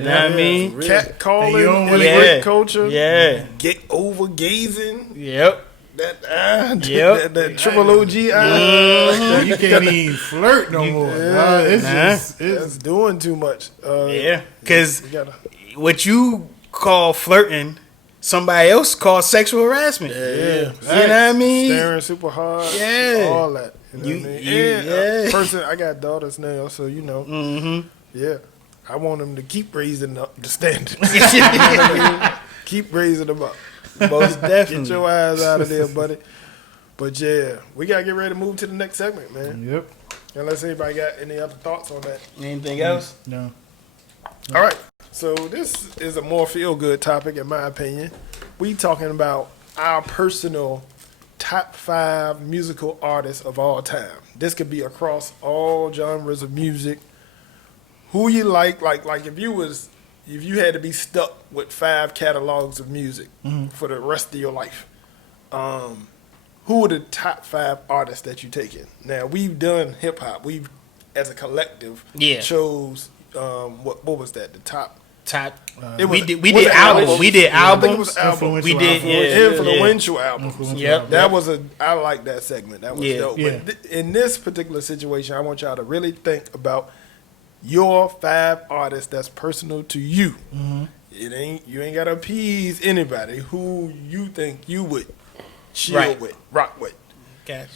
know what I mean? Really. Cat calling And in rape culture. Yeah. Get over gazing. Yep. That triple OG. You can't even flirt no more. It's doing too much. Because what you call flirting, somebody else calls sexual harassment. You know what I mean? Staring super hard. All that. You know what I mean? Person, I got daughters now, so I want them to keep raising up the standards. You know what I mean? Keep raising them up. Most definitely. Get your eyes out of there, buddy. But we gotta get ready to move to the next segment, man. Yep. Unless anybody got any other thoughts on that. Anything else? No. All right. So this is a more feel-good topic, in my opinion. We talking about our personal top 5 musical artists of all time. This could be across all genres of music, who you like if you had to be stuck with 5 catalogs of music for the rest of your life, who are the top 5 artists that you take in? Now we've done hip hop. We've as a collective chose what was that? The top. We did albums. We did albums. We did influential albums. I like that segment. That was dope. But in this particular situation, I want y'all to really think about your 5 artists that's personal to you. You ain't gotta appease anybody who you think you would chill with, rock with. Gotcha.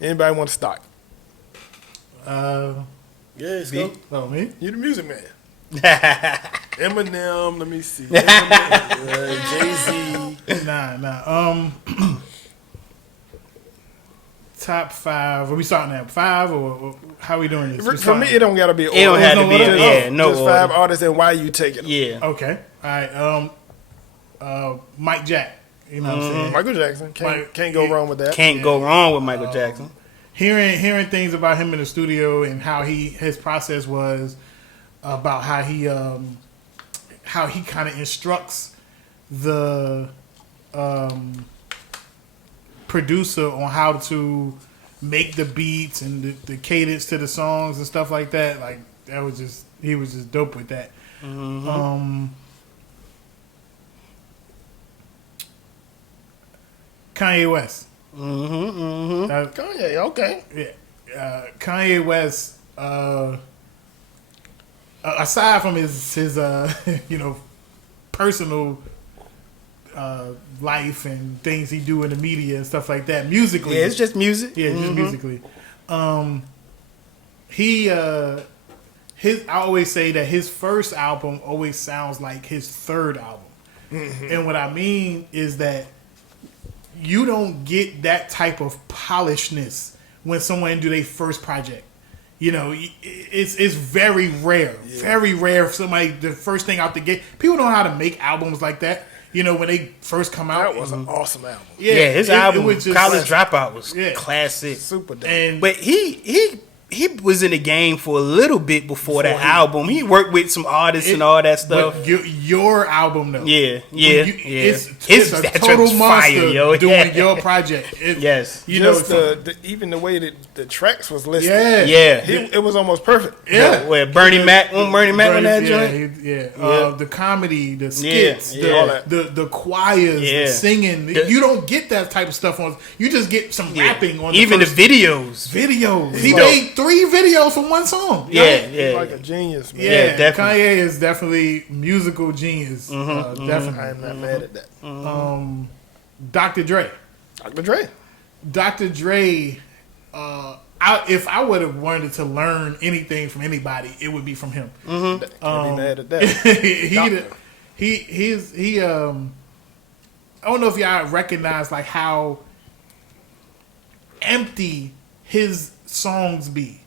Anybody want to start? Let's go. Oh, me? You the music man. Eminem, let me see. Jay-Z. Nah. Top 5. Are we starting at 5 or how are we doing this? For me, it don't gotta be order. It don't have to be. Just 5 artists and why you taking them. Yeah. Okay. All right. Mike Jack. You know what I'm saying? Michael Jackson. Can't go wrong with that. Can't go wrong with Michael Jackson. Hearing things about him in the studio and how his process was, about how he kind of instructs the producer on how to make the beats and the cadence to the songs and stuff like that. Like he was just dope with that. Kanye West. Kanye, okay. Yeah, Kanye West. Aside from his personal life and things he do in the media and stuff like that, musically, it's just music. Yeah, just musically. I always say that his first album always sounds like his third album, and what I mean is that you don't get that type of polishness when someone do their first project. You know, it's very rare. Very rare for somebody, the first thing out the gate. People don't know how to make albums like that. You know, when they first come out. That was an awesome album. Yeah, his album, was just College Dropout, was classic. Super dope. But he was in the game for a little bit before that album. He worked with some artists and all that stuff. But your album, though. It's a total monster doing your project. Even the way that the tracks was listed. It was almost perfect. Yeah. Where Bernie Mac on that joint? The comedy, the skits, the choirs, the singing. You don't get that type of stuff on. You just get some rapping on. Even the videos. He made 3 videos for one song. He's like a genius, man. Yeah, definitely. Kanye is definitely musical genius. Definitely. I'm not mad at that. Dr. Dre. Dr. Dre, if I would have wanted to learn anything from anybody, it would be from him. Can't be mad at that. I don't know if y'all recognize like how empty his songs be,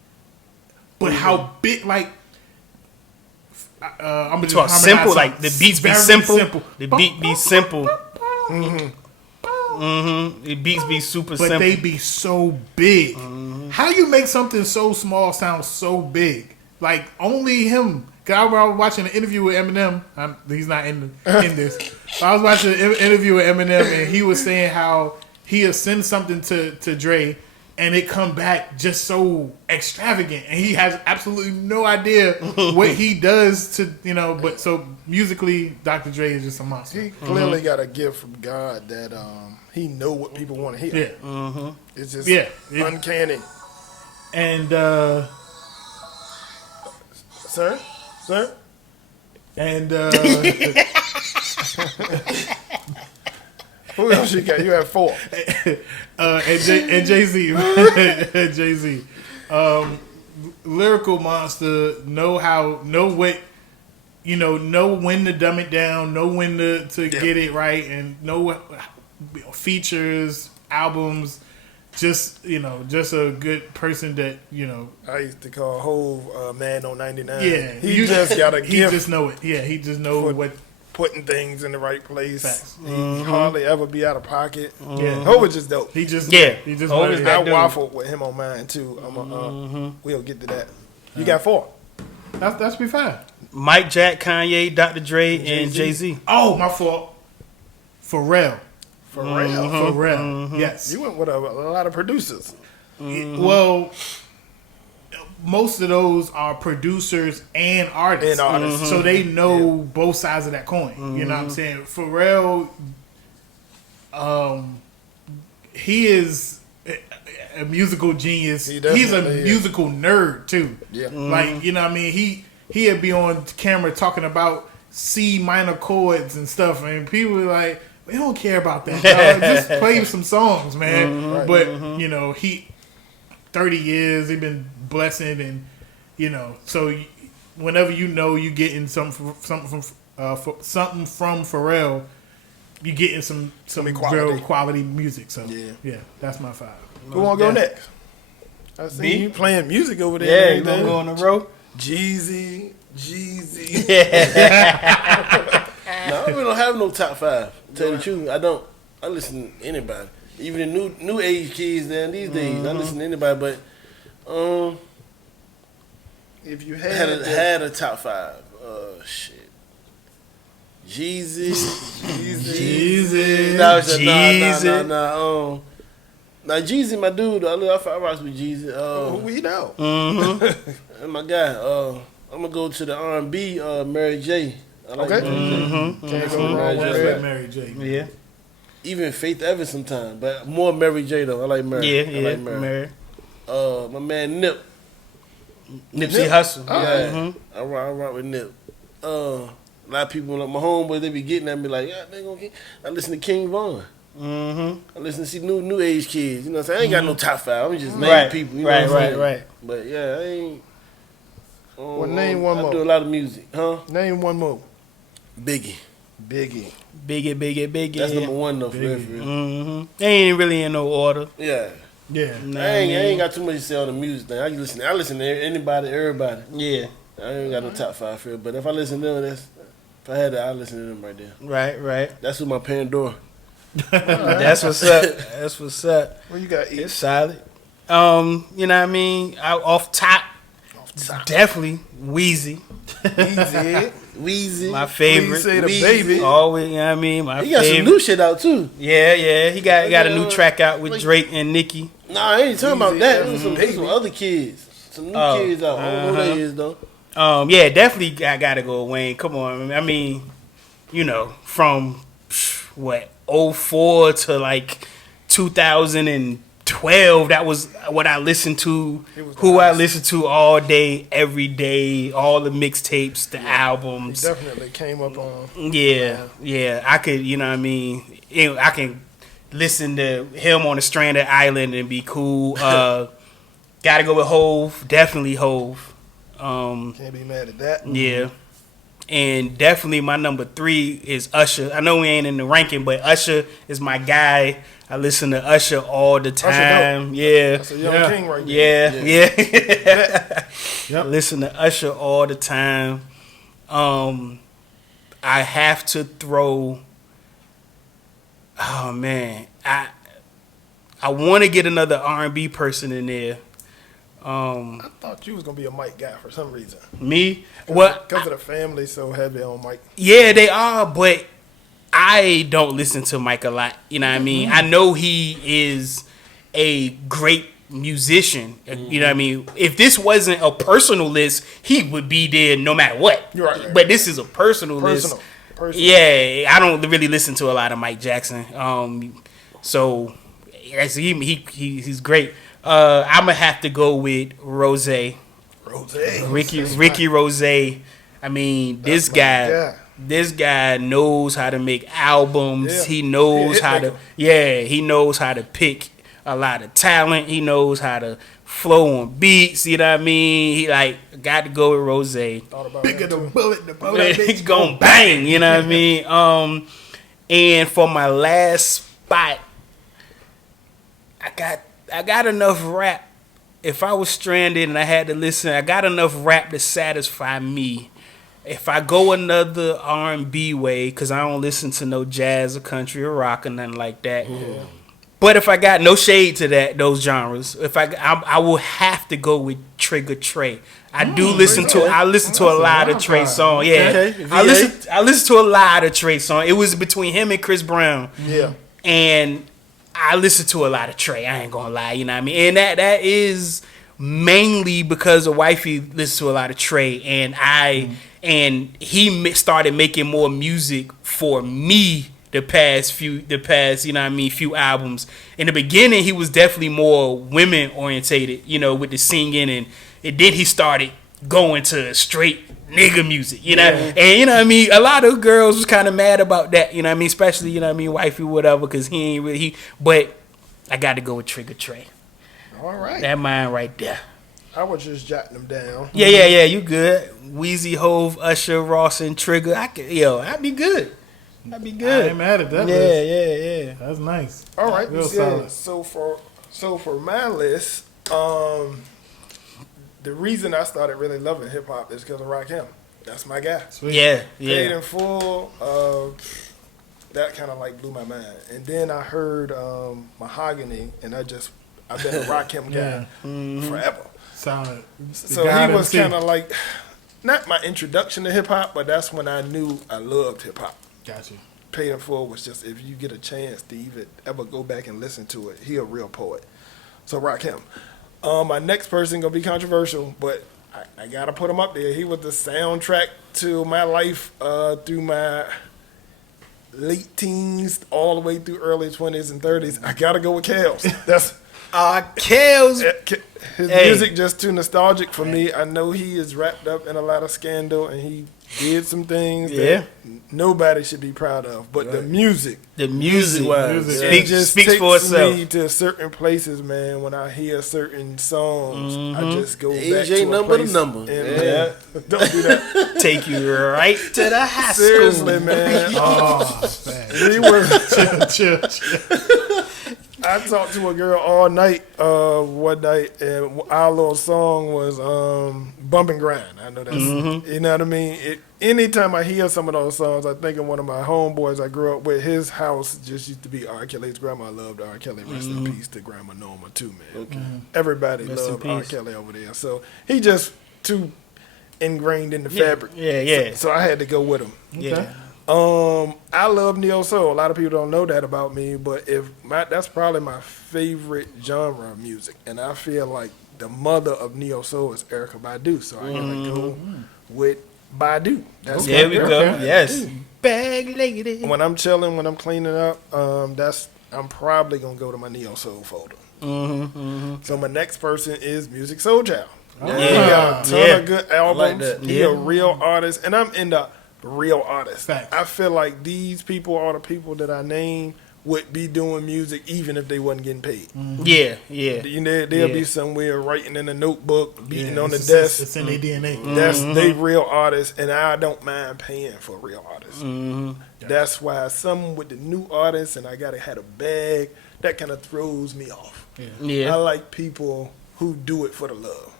but how big, like I'm gonna talk simple, like the beats be simple. The beat be simple. The beats be super simple, but they be so big. How you make something so small sound so big? Like only him. Cause I was watching an interview with Eminem. He's not in this. I was watching an interview with Eminem, and he was saying how he'll send something to Dre, and it come back just so extravagant, and he has absolutely no idea what he does to, but so musically, Dr. Dre is just a monster. He clearly got a gift from God that he know what people want to hear. It's just uncanny. And sir, and who else you got? You have 4. And Jay-Z. Jay-Z. Lyrical monster, know when to dumb it down, know when to get it right, and know features, albums, just a good person that, I used to call Hove man on 99. Yeah. He just got a gift. He just know it. Yeah, he just know what. Putting things in the right place. Facts. He hardly ever be out of pocket. Yeah. Hove is just dope. He just I waffled with him on mine too. We'll get to that. You got 4. That's be fine. Mike, Jack, Kanye, Dr. Dre, and Jay-Z. Oh, my fault. Pharrell. Pharrell. Yes. You went with a lot of producers. Well, most of those are producers and artists. So they know both sides of that coin. You know what I'm saying? Pharrell, he is a musical genius. He's a musical nerd too. Yeah. Like, you know what I mean? He'd be on camera talking about C minor chords and stuff, and people are like, we don't care about that, dog. Just play some songs, man. But you know, 30 years, he been blessing, and you know, so whenever you getting something from Pharrell, you getting some real quality music. So yeah, that's my 5. Who want to go next? I see you playing music over there. Yeah, you gonna go on the road? Jeezy. No, I really don't have no top 5. To tell you the truth, I don't. I listen to anybody, even the new age kids. Then these days, I listen to anybody. But if you had a top 5, shit, Jeezy. Now Jeezy, my dude. I rock with Jeezy. Who we know? And my guy. I'm gonna go to the R&B. Mary J. I like Mary J. Can't go wrong with Mary J. Yeah. Even Faith Evans sometimes, but more Mary J. though. I like Mary. I like Mary. My man Nip. Nipsey Hussle. Yeah. I rock with Nip. A lot of people, like my homeboys, they be getting at me like, yeah, they gonna get. I listen to King Von. I listen to see new age kids. You know what I'm saying? I ain't got no top 5. I'm just naming people. You know what I'm saying? Right. But yeah, I ain't. Well, name one more. I do a lot of music, huh? Name one more. Biggie. Biggie. That's number 1 though, for real. They ain't really in no order. Yeah. Nah, I ain't got too much to say on the music thing. I listen to anybody, everybody. Yeah. I ain't got no top 5 for it, but if I listen to them, if I had that, I'd listen to them right there. Right. That's who my Pandora. That's what's up. What you got? It's solid. You know what I mean? Off top. Definitely Weezy. Weezy. My favorite. Weezy the baby. Always, you know what I mean? He got some new shit out too. Yeah. He got a new track out with Drake and Nicki. Nah, I ain't talking about that. There's some other kids. Some new kids out. I don't know who they is though. Yeah, definitely I gotta go Wayne. Come on. I mean, you know, from 04 to like 2012, that was what I listened to, I listened to all day, every day, all the mixtapes, the albums. He definitely came up on. Yeah. I could, you know what I mean? I can listen to him on a stranded island and be cool. Gotta go with Hove. Definitely Hove. Can't be mad at that. Yeah. And definitely my number 3 is Usher. I know we ain't in the ranking, but Usher is my guy. I listen to Usher all the time. Yeah. That's a young king right there. Yeah. Yep. Listen to Usher all the time. I have to throw. Oh man, I want to get another R&B person in there. I thought you was gonna be a Mike guy for some reason. Me? Well, because of the family so heavy on Mike. Yeah, they are, but I don't listen to Mike a lot. You know what I mean? I know he is a great musician. You know what I mean? If this wasn't a personal list, he would be there no matter what. You're right. But this is a personal list. Yeah, I don't really listen to a lot of Mike Jackson. So he's great. I'm gonna have to go with Rose. Ricky Rose. I mean, this guy knows how to make albums. Yeah. He knows how to pick a lot of talent. He knows how to flow on beats. You know what I mean? He got to go with Rose. Bigger the bullet, the He's gonna bang. You know what I mean? And for my last spot, I got enough rap. If I was stranded and I had to listen, I got enough rap to satisfy me. If I go another R&B way, because I don't listen to no jazz or country or rock or nothing like that. Yeah. But if I got no shade to those genres, I will have to go with Trigger Trey. I listen to a lot of Trey songs. Yeah, Okay. I listen to a lot of Trey songs. It was between him and Chris Brown. Yeah. And I listen to a lot of Trey. I ain't gonna lie, you know what I mean. And that is mainly because the wifey listens to a lot of Trey, and he started making more music for me the past you know what I mean, few albums. In the beginning, he was definitely more women orientated, you know, with the singing, and then he started going to straight nigga music, you know. And you know what I mean, a lot of girls was kind of mad about that, you know what I mean, especially, you know what I mean, wifey, whatever, because he ain't really but I got to go with Trigger Trey. All right. That man right there. I was just jotting them down. Yeah, you good. Weezy, Hove, Usher, Ross, and Trigger. I'd be good. I'd be good. I ain't mad at that. Yeah. That's nice. All right. Real Yeah. solid. So for my list, the reason I started really loving hip hop is because of Rakim. That's my guy. Sweet. Paid Yeah. in full. That kind of like blew my mind. And then I heard Mahogany, and I've been a Rakim guy forever. Solid. So he was kind of like not my introduction to hip hop, but that's when I knew I loved hip hop. Gotcha. Paid in full was just, if you get a chance to even ever go back and listen to it, he a real poet. So Rakim. My next person gonna be controversial, but I gotta put him up there. He was the soundtrack to my life through my late teens all the way through early 20s and 30s. I gotta go with Kels. That's Kels. his music just too nostalgic for me. I know he is wrapped up in a lot of scandal, and he did some things that nobody should be proud of. But the music Speaks just for takes itself. me to certain places, man. When I hear certain songs, I just go Age back to ain't a number place. the number. And, man, don't do that. Take you right to the high school. Seriously, man. Oh, man. He was. chill. I talked to a girl all night, one night, and our little song was Bump and Grind. I know that's, you know what I mean? Anytime I hear some of those songs, I think of one of my homeboys I grew up with. His house just used to be R. Kelly's grandma. Loved R. Kelly. Rest in peace to Grandma Norma, too, man. Okay. Everybody Rest in loved R. peace. Kelly over there. So he just too ingrained in the fabric. Yeah. So I had to go with him. Yeah. I love neo soul. A lot of people don't know that about me, but that's probably my favorite genre of music, and I feel like the mother of neo soul is Erykah Badu, so I gotta go with Badu. That's There my we girl. go. Yes. Bag lady. When I'm chilling, when I'm cleaning up, I'm probably gonna go to my neo soul folder. So my next person is Music Soul Child. He got a ton of good albums. that. He a real artist, and I'm into real artists. Facts. I feel like these people are the people that I name would be doing music even if they wasn't getting paid. Yeah. You know, they'll be somewhere writing in a notebook, beating on the It's desk. in their DNA. That's they real artists, and I don't mind paying for real artists. That's why some with the new artists, and I gotta have a bag, that kind of throws me off. Yeah. I like people who do it for the love.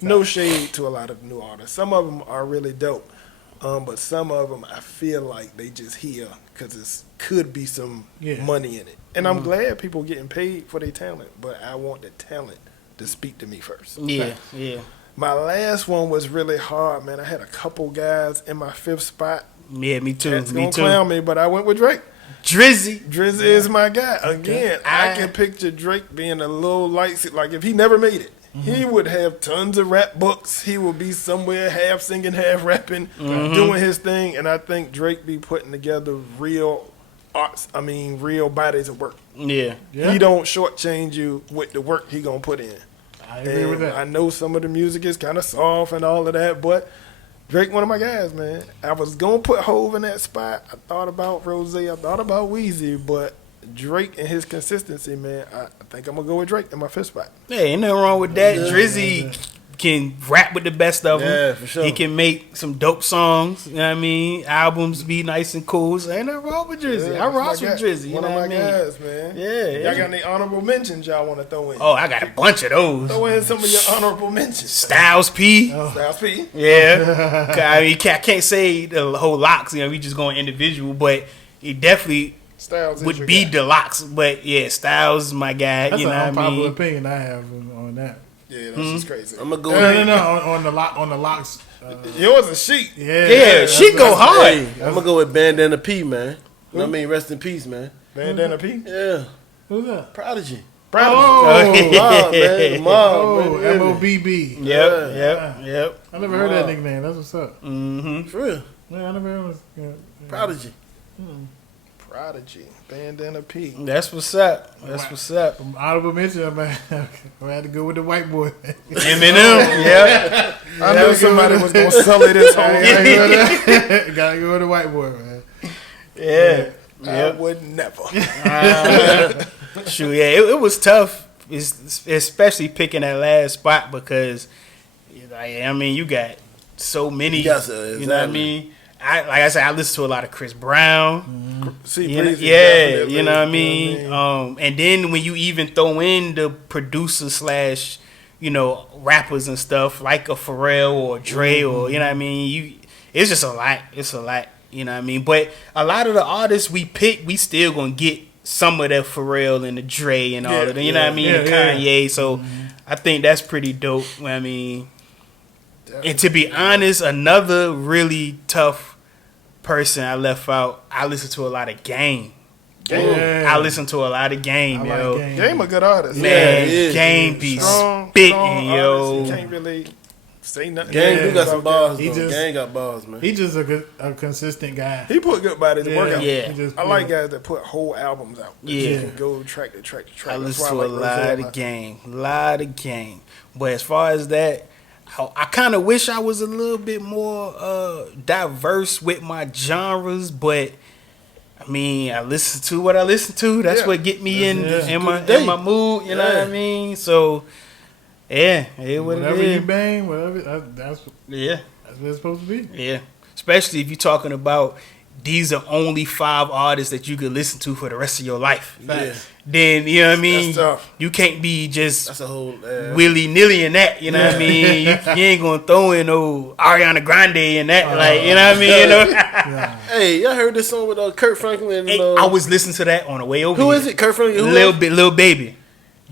No shade to a lot of new artists. Some of them are really dope. But some of them, I feel like they just here because it could be some money in it. And I'm glad people getting paid for their talent, but I want the talent to speak to me first. Yeah. My last one was really hard, man. I had a couple guys in my fifth spot. Yeah, me too. That's Me gonna too. clown me, but I went with Drake. Drizzy. Drizzy is my guy. Again, I can picture Drake being a little light, like if he never made it. He would have tons of rap books. He would be somewhere half singing, half rapping, doing his thing. And I think Drake be putting together real bodies of work. Yeah. He don't shortchange you with the work he gonna put in. I agree with that. I know some of the music is kind of soft and all of that, but Drake one of my guys, man. I was gonna put Hove in that spot. I thought about Rose. I thought about Weezy, but Drake and his consistency, man, I think I'm gonna go with Drake in my fifth spot. Yeah, ain't nothing wrong with that. Drizzy can rap with the best of them. Yeah, for sure. He can make some dope songs. You know what I mean? Albums be nice and cool. So ain't nothing wrong with Drizzy. I rocks with Drizzy. You One know of what I my mean? guys, man. Yeah. Y'all got any honorable mentions y'all want to throw in? Oh, I got a bunch of those. Throw in some of your honorable mentions. Styles P. Styles P. Yeah. I mean, I can't say the whole locks. You know, we just going individual, but he definitely Styles would be Deluxe, but yeah, Styles is my guy. That's you know an what I unpopular mean? opinion I have on that. Yeah, that's just crazy. I'm gonna go. No, on the locks. Yours is Sheik. Yeah, she go hard. Hey, I'm gonna go with Bandana P, man. You know what I mean? Rest in peace, man. Bandana P. Yeah, Who's that? Prodigy. Oh, Mob, man. The Mob. oh, man. MOBB. Yep. I never heard that nickname. That's what's up. Mm-hmm. For real. Yeah, I never heard it. Prodigy. Prodigy. Bandana P. That's what's up. That's what's up. Honorable mention, man. I had to go with the white boy. Eminem. Yep. I knew somebody was gonna sell it this whole thing. Gotta go with the white boy, man. Yeah. I would never. Shoot, yeah, it was tough, especially picking that last spot because, I mean, you got so many. You know what I mean? Like I said, I listen to a lot of Chris Brown. You know what I mean? And then when you even throw in the producer slash, rappers and stuff like a Pharrell or Dre or you know what I mean, it's just a lot. It's a lot. You know what I mean? But a lot of the artists we pick, we still gonna get some of that Pharrell and the Dre and all of them. You know what I mean? And Kanye. So I think that's pretty dope. I mean, and to be honest, another really tough person I left out. I listen to a lot of Game. I listen to a lot of Game, yo. Game a good artist. Man, Game be spitting, yo. You can't really say nothing. Gang do got some bars, He though. just- Gang got bars, man. He just a consistent guy. He put good bodies to work out. Yeah. He just- I like guys that put whole albums out. That Yeah. you can go track to track to track. I That's listen why to a like lot of Game. But as far as that, I kind of wish I was a little bit more diverse with my genres, but I mean, I listen to what I listen to. That's what get me in my mood. You know what I mean? So, yeah, what Whatever it you is. bang, that's what it's supposed to be. Yeah. Especially if you're talking about these are only 5 artists that you could listen to for the rest of your life. Yeah. Then you know what I mean. That's tough. You can't be just That's a whole. willy nilly in that. You know what I mean. You ain't gonna throw in no Ariana Grande in that. Like you know what I mean. You know. Hey, y'all heard this song with Kurt Franklin? And, Hey, I was listening to that on the way over. Who here. is it? Kurt Franklin? Who Lil Baby.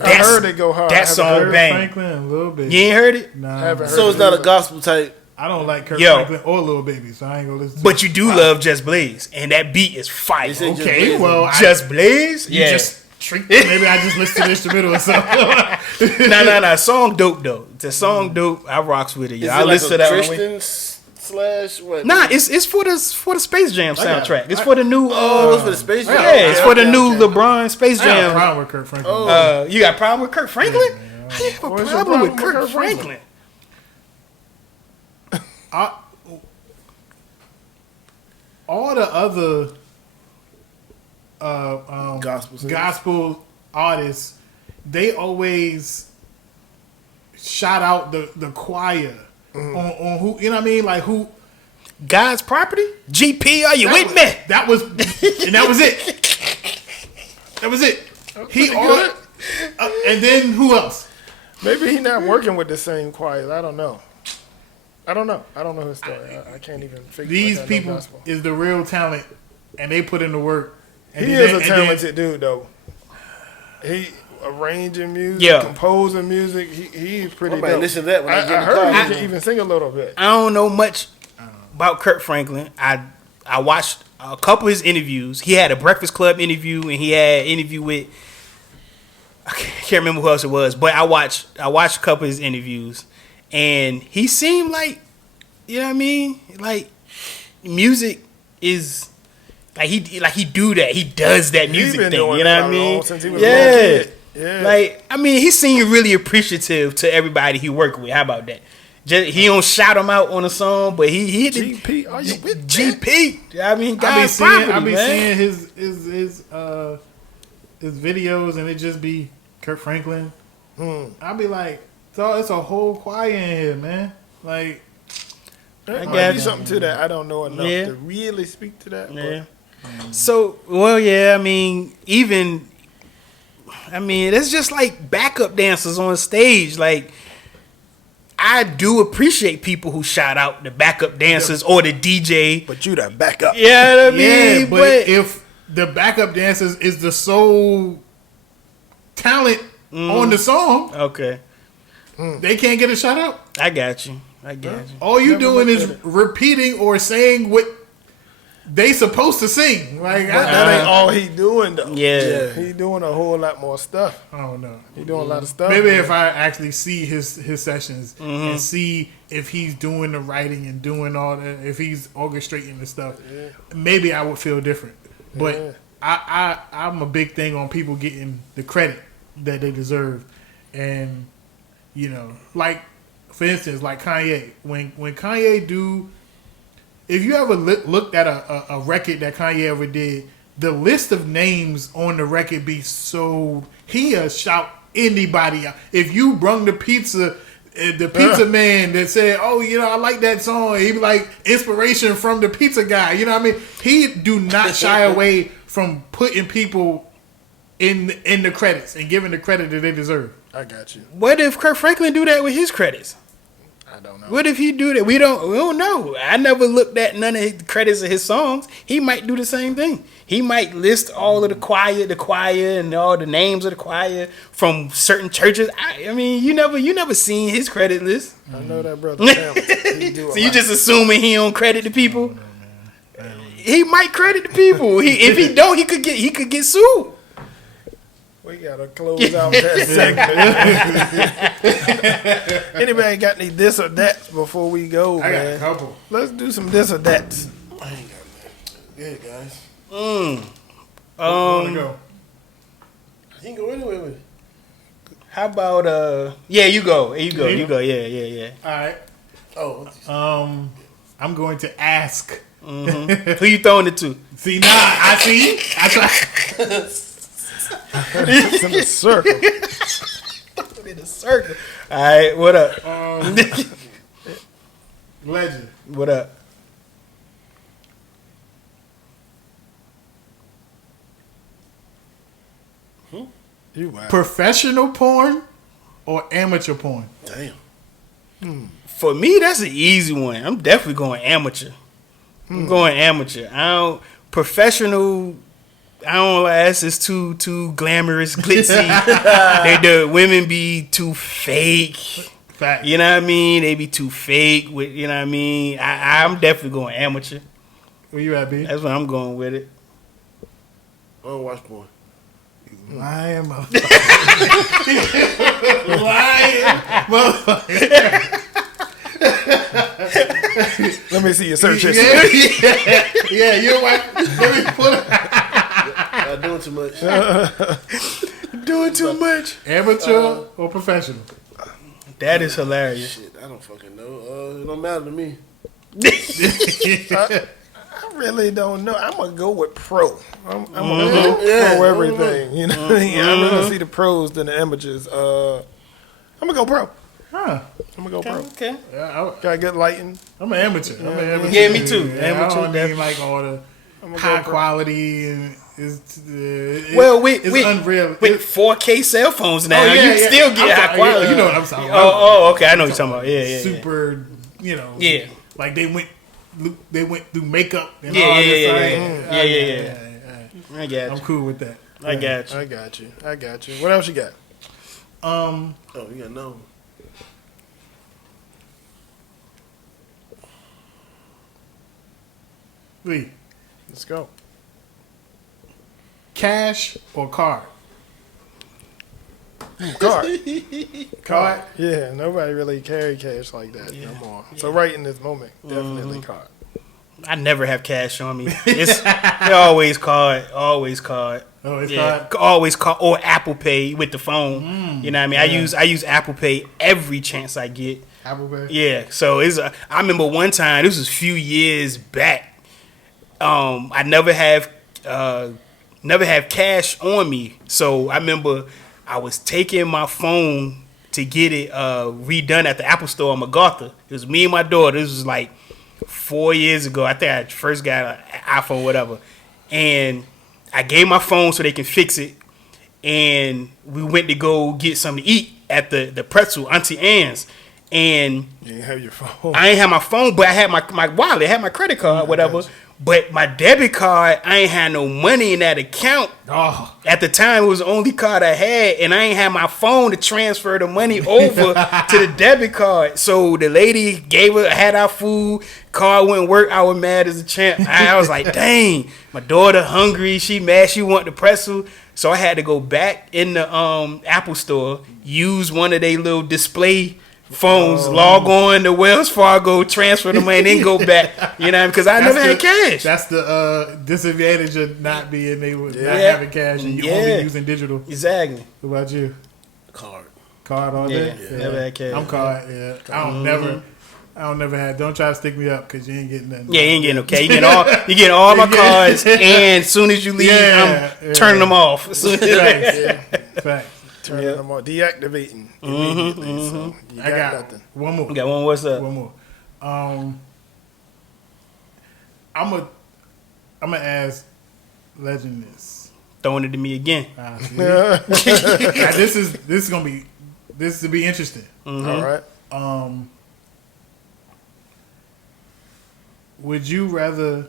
I heard it go hard. That song Kurt bang. Franklin, a little bit. You ain't heard it, Nah, haven't heard So it's not a it. gospel type. I don't like Kurt Yo. Franklin or Lil Baby, so I ain't gonna listen to but you do love Just Blaze, and that beat is fire. They say Okay, well, Just Blaze. you Yeah. just tricked me. Maybe I just listened to the instrumental or something. Nah. Song dope though. The song dope. I rocks with it. Is Yeah, it I like listen to a that. On the way. Christian slash what? Nah, it's for the Space Jam soundtrack. It's for the new. Oh, it's for the Space Jam. Yeah, it's for the new LeBron Space I have a Jam. problem with Kurt Franklin. Oh. You got a problem with Kurt Franklin? How you have a What's your problem with problem Kurt with Kurt Franklin? All the other gospel artists, they always shout out the choir on who, you know what I mean, like who. God's property? GP, are you with me? That was it. That was it. He good. and then who else? Maybe he's not working with the same choir. I don't know. I don't know his story. I can't even figure. These out people gospel. is the real talent, and they put in the work. And He then is a and then- talented dude, though. He arranging music, Yeah. composing music. He's pretty I might dope. listen to that when I get in I the heard car. he can even sing a little bit. I don't know much about Kurt Franklin. I watched a couple of his interviews. He had a Breakfast Club interview, and he had an interview with I can't remember who else it was, but I watched a couple of his interviews, and he seemed like, you know what I mean, like music is. Like he do that. He does that music been thing. doing You know it what I mean? long since he was a little kid. Yeah. Like I mean, he seemed really appreciative to everybody he worked with. How about that? Just, he don't shout him out on a song, but he hit the GP, are you with GP. I mean, I be God's seeing property, man. his videos, and it just be Kurt Franklin. I be like, so it's a whole choir in here, man. Like, There I might got be you. something to that. I don't know enough Yeah. to really speak to that. Yeah. So, well, yeah, I mean, it's just like backup dancers on stage. Like, I do appreciate people who shout out the backup dancers or the DJ. But you the backup. Yeah, you know what I mean? yeah, but if the backup dancers is the sole talent on the song. Okay. They can't get a shout out. I got you. All you doing is repeating or saying what they supposed to sing. Like But that ain't all he doing though. Yeah. He doing a whole lot more stuff. I don't know. He doing a lot of stuff. Maybe if I actually see his sessions and see if he's doing the writing and doing all that, if he's orchestrating the stuff, maybe I would feel different. But I'm a big thing on people getting the credit that they deserve, and like for instance, like Kanye. When Kanye do, if you ever looked at a record that Kanye ever did, the list of names on the record be so he'll shout anybody out. If you brung the pizza man that said, "Oh, I like that song," he be like, "Inspiration from the pizza guy." You know what I mean? He do not shy away from putting people in the credits and giving the credit that they deserve. I got you. What if Kirk Franklin do that with his credits? I don't know. What if he do that? We don't know. I never looked at none of the credits of his songs. He might do the same thing. He might list all of the choir, and all the names of the choir from certain churches. I mean, you never seen his credit list. I know that brother. He do a So you lot. just assuming he don't credit the people? He might credit the people. If he don't, he could get sued. We gotta close out that segment. Anybody got any this or that before we go, I got a man? couple. Let's do some this or that. I ain't got nothing. Good guys. Wanna go? You can go anywhere with it. How about yeah, you go. Yeah. All right. Oh, I'm going to ask. Who you throwing it to? See, now I see. I try. It's in a circle. In a circle. All right, what up? Legend. What up? You wow. Professional porn or amateur porn? damn. For me, that's an easy one. I'm definitely going amateur. I'm going amateur. Professional. I don't like it's too glamorous, glitzy. The women be too fake. Fact. You know what I mean? They be too fake. With you know what I mean? I'm definitely going amateur. Where you at, B? That's where I'm going with it. I don't watch porn. Lying motherfucker. Lying motherfucker. Let me see your search history. Yeah, you're white. Let me put it. Not doing too much. Doing too much. Amateur or professional? That is hilarious. Shit, I don't fucking know. It don't matter to me. I really don't know. I'm gonna go with pro. I'm gonna go pro everything. You know, I'd rather see the pros than the amateurs. I'm gonna go pro. Huh. I'm gonna go pro. Okay. Yeah, Got good lighting. I'm an amateur. Yeah, me too. Yeah, Amateur, I don't definitely. mean like all the I'm gonna high go pro. quality and it's With unreal. with 4K cell phones now, Oh, yeah, you yeah. still get I'm high sorry, quality. yeah, you know what I'm talking about. Oh, okay. I know what you're talking about. Yeah. Super, Yeah. like they went through makeup and Yeah, all yeah, this. yeah, like, yeah. I got I'm you. cool with that. I got you. I got you. What else you got? Oh, you got no. Lee, Let's go. cash or card? Card. Card. Yeah, nobody really carry cash like that no more. So right in this moment, definitely card. I never have cash on me. It's always card. Always card. Oh, it's Yeah, card. always card or Apple Pay with the phone. You know what I mean? I use Apple Pay every chance I get. Apple Pay. Yeah, so I remember one time. This was a few years back. I never have cash on me, so I remember I was taking my phone to get it redone at the Apple Store on MacArthur. It was me and my daughter. This was like 4 years ago. I think I first got an iPhone, whatever, and I gave my phone so they can fix it. And we went to go get something to eat at the pretzel, Auntie Anne's. And You didn't have your phone. I ain't have my phone, but I had my wallet, I had my credit card, whatever. But my debit card, I ain't had no money in that account. Oh, At the time, it was the only card I had, and I ain't had my phone to transfer the money over to the debit card. So the lady had our food, card wouldn't work. I was mad as a champ. I was like, dang, my daughter hungry. She mad. She want the pretzel. So I had to go back in the Apple store, use one of their little display phones, log on to Wells Fargo, transfer the money, and then go back. You know, because I never had cash. That's the disadvantage of not being able, not having cash, and you only using digital. Exactly. What about you? Card all day. Yeah. Never had cash. I'm card. Yeah, I don't never have. Don't try to stick me up because you ain't getting nothing. Yeah, you ain't getting okay. You get all my cards, and as soon as you leave, I'm turning them off. As soon as Facts. Turning them off, deactivating immediately. So you got nothing. One more. You got one. What's up? One more. I'm gonna ask Legend this. Throwing it to me again. Now, this is gonna be interesting. All right. Would you rather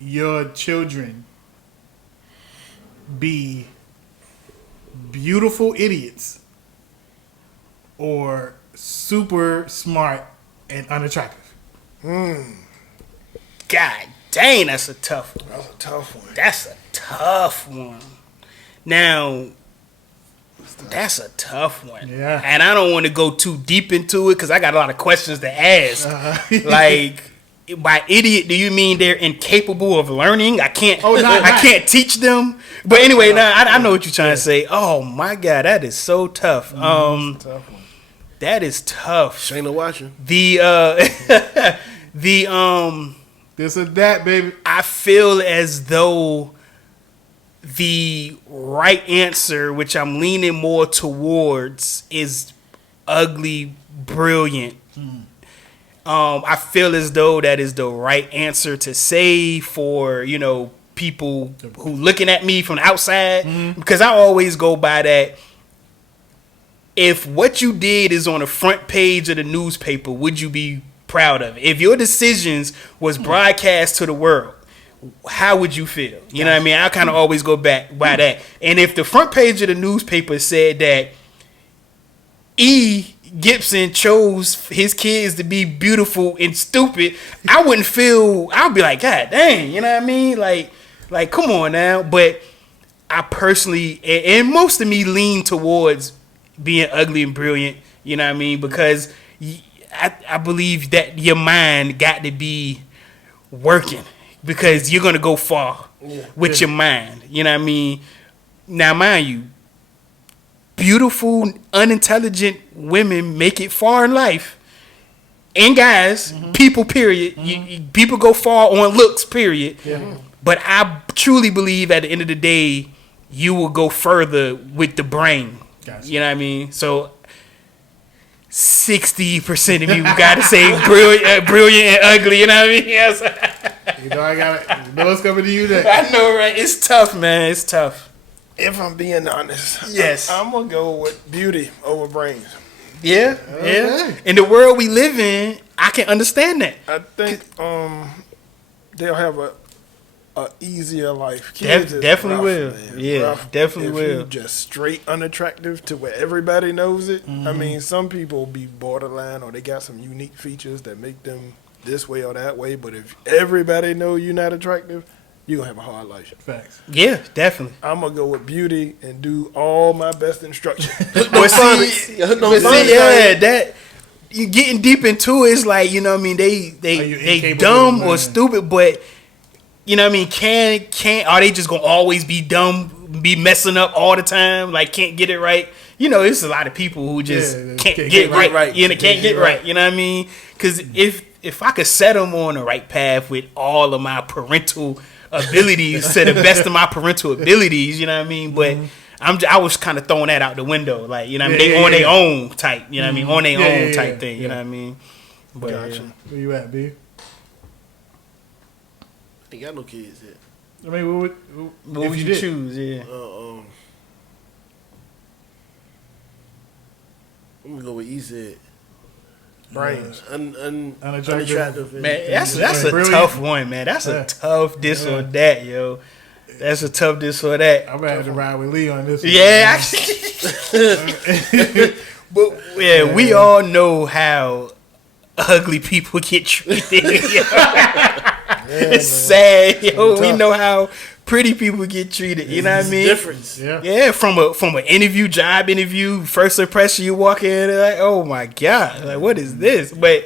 your children be beautiful idiots or super smart and unattractive? God dang, that's a tough one. That's a tough one. That's a tough one. Now, that's a tough one. Yeah. And I don't want to go too deep into it because I got a lot of questions to ask. Like, by idiot, do you mean they're incapable of learning? I can't. I can't teach them. But anyway, I know what you're trying to say. Oh my God, that is so tough. That's a tough one. That is tough. Shayna watching. This or that, baby. I feel as though the right answer, which I'm leaning more towards, is ugly, brilliant. I feel as though that is the right answer to say for, people who looking at me from the outside, because I always go by that. If what you did is on the front page of the newspaper, would you be proud of it? If your decisions was broadcast to the world, how would you feel? You know what I mean? I kind of always go back by that. And if the front page of the newspaper said that E. Gibson chose his kids to be beautiful and stupid, I wouldn't feel, I'd be like, God dang, you know what I mean? Like come on now. But I personally, and most of me lean towards being ugly and brilliant, you know what I mean? Because I believe that your mind got to be working because you're going to go far with your mind, you know what I mean? Now, mind you, beautiful, unintelligent women make it far in life. And guys, people, period. People go far on looks, period. Yeah. But I truly believe at the end of the day, you will go further with the brain. Gotcha. You know what I mean? So 60% of you got to say brilliant and ugly. You know what I mean? Yes. I got it. You know what's coming to you next. I know, right? It's tough, man. It's tough. If I'm being honest, yes, I'm gonna go with beauty over brains. Yeah, yeah. In the world we live in, I can understand that. I think they'll have a easier life. Kids definitely will. Man. Yeah, rough. definitely if will. You just straight unattractive to where everybody knows it. I mean, some people be borderline or they got some unique features that make them this way or that way. But if everybody know you're not attractive, you're going to have a hard life. Facts. Yeah, definitely. I'm going to go with beauty and do all my best instruction. That you getting deep into it, it's like, you know what I mean, they dumb or stupid, but you know what I mean, can't are they just going to always be dumb, be messing up all the time, like can't get it right? You know, there's a lot of people who just can't get right. You know, can't get right. You know what I mean? Because if I could set them on the right path with all of my parental abilities to the best of my parental abilities, you know what I mean? But I was kind of throwing that out the window, like, you know what I mean? They on their own type, you know what I mean? On their own type thing, you know what I mean? But gotcha. Where you at, B? Ain't got no kids yet. I mean, what would you choose? Yeah. I'm gonna go with E said. Brains. Unattractive. Man, that's a Brilliant. tough one, man. That's a tough this or that, yo. That's a tough this or that. I'm gonna have to ride with Lee on this one. Yeah, but yeah, we all know how ugly people get treated. It's sad, yo. We know how pretty people get treated. You know what I mean? Difference. Yeah. From an interview, job interview, first impression, you walk in, like, oh my god, like what is this? But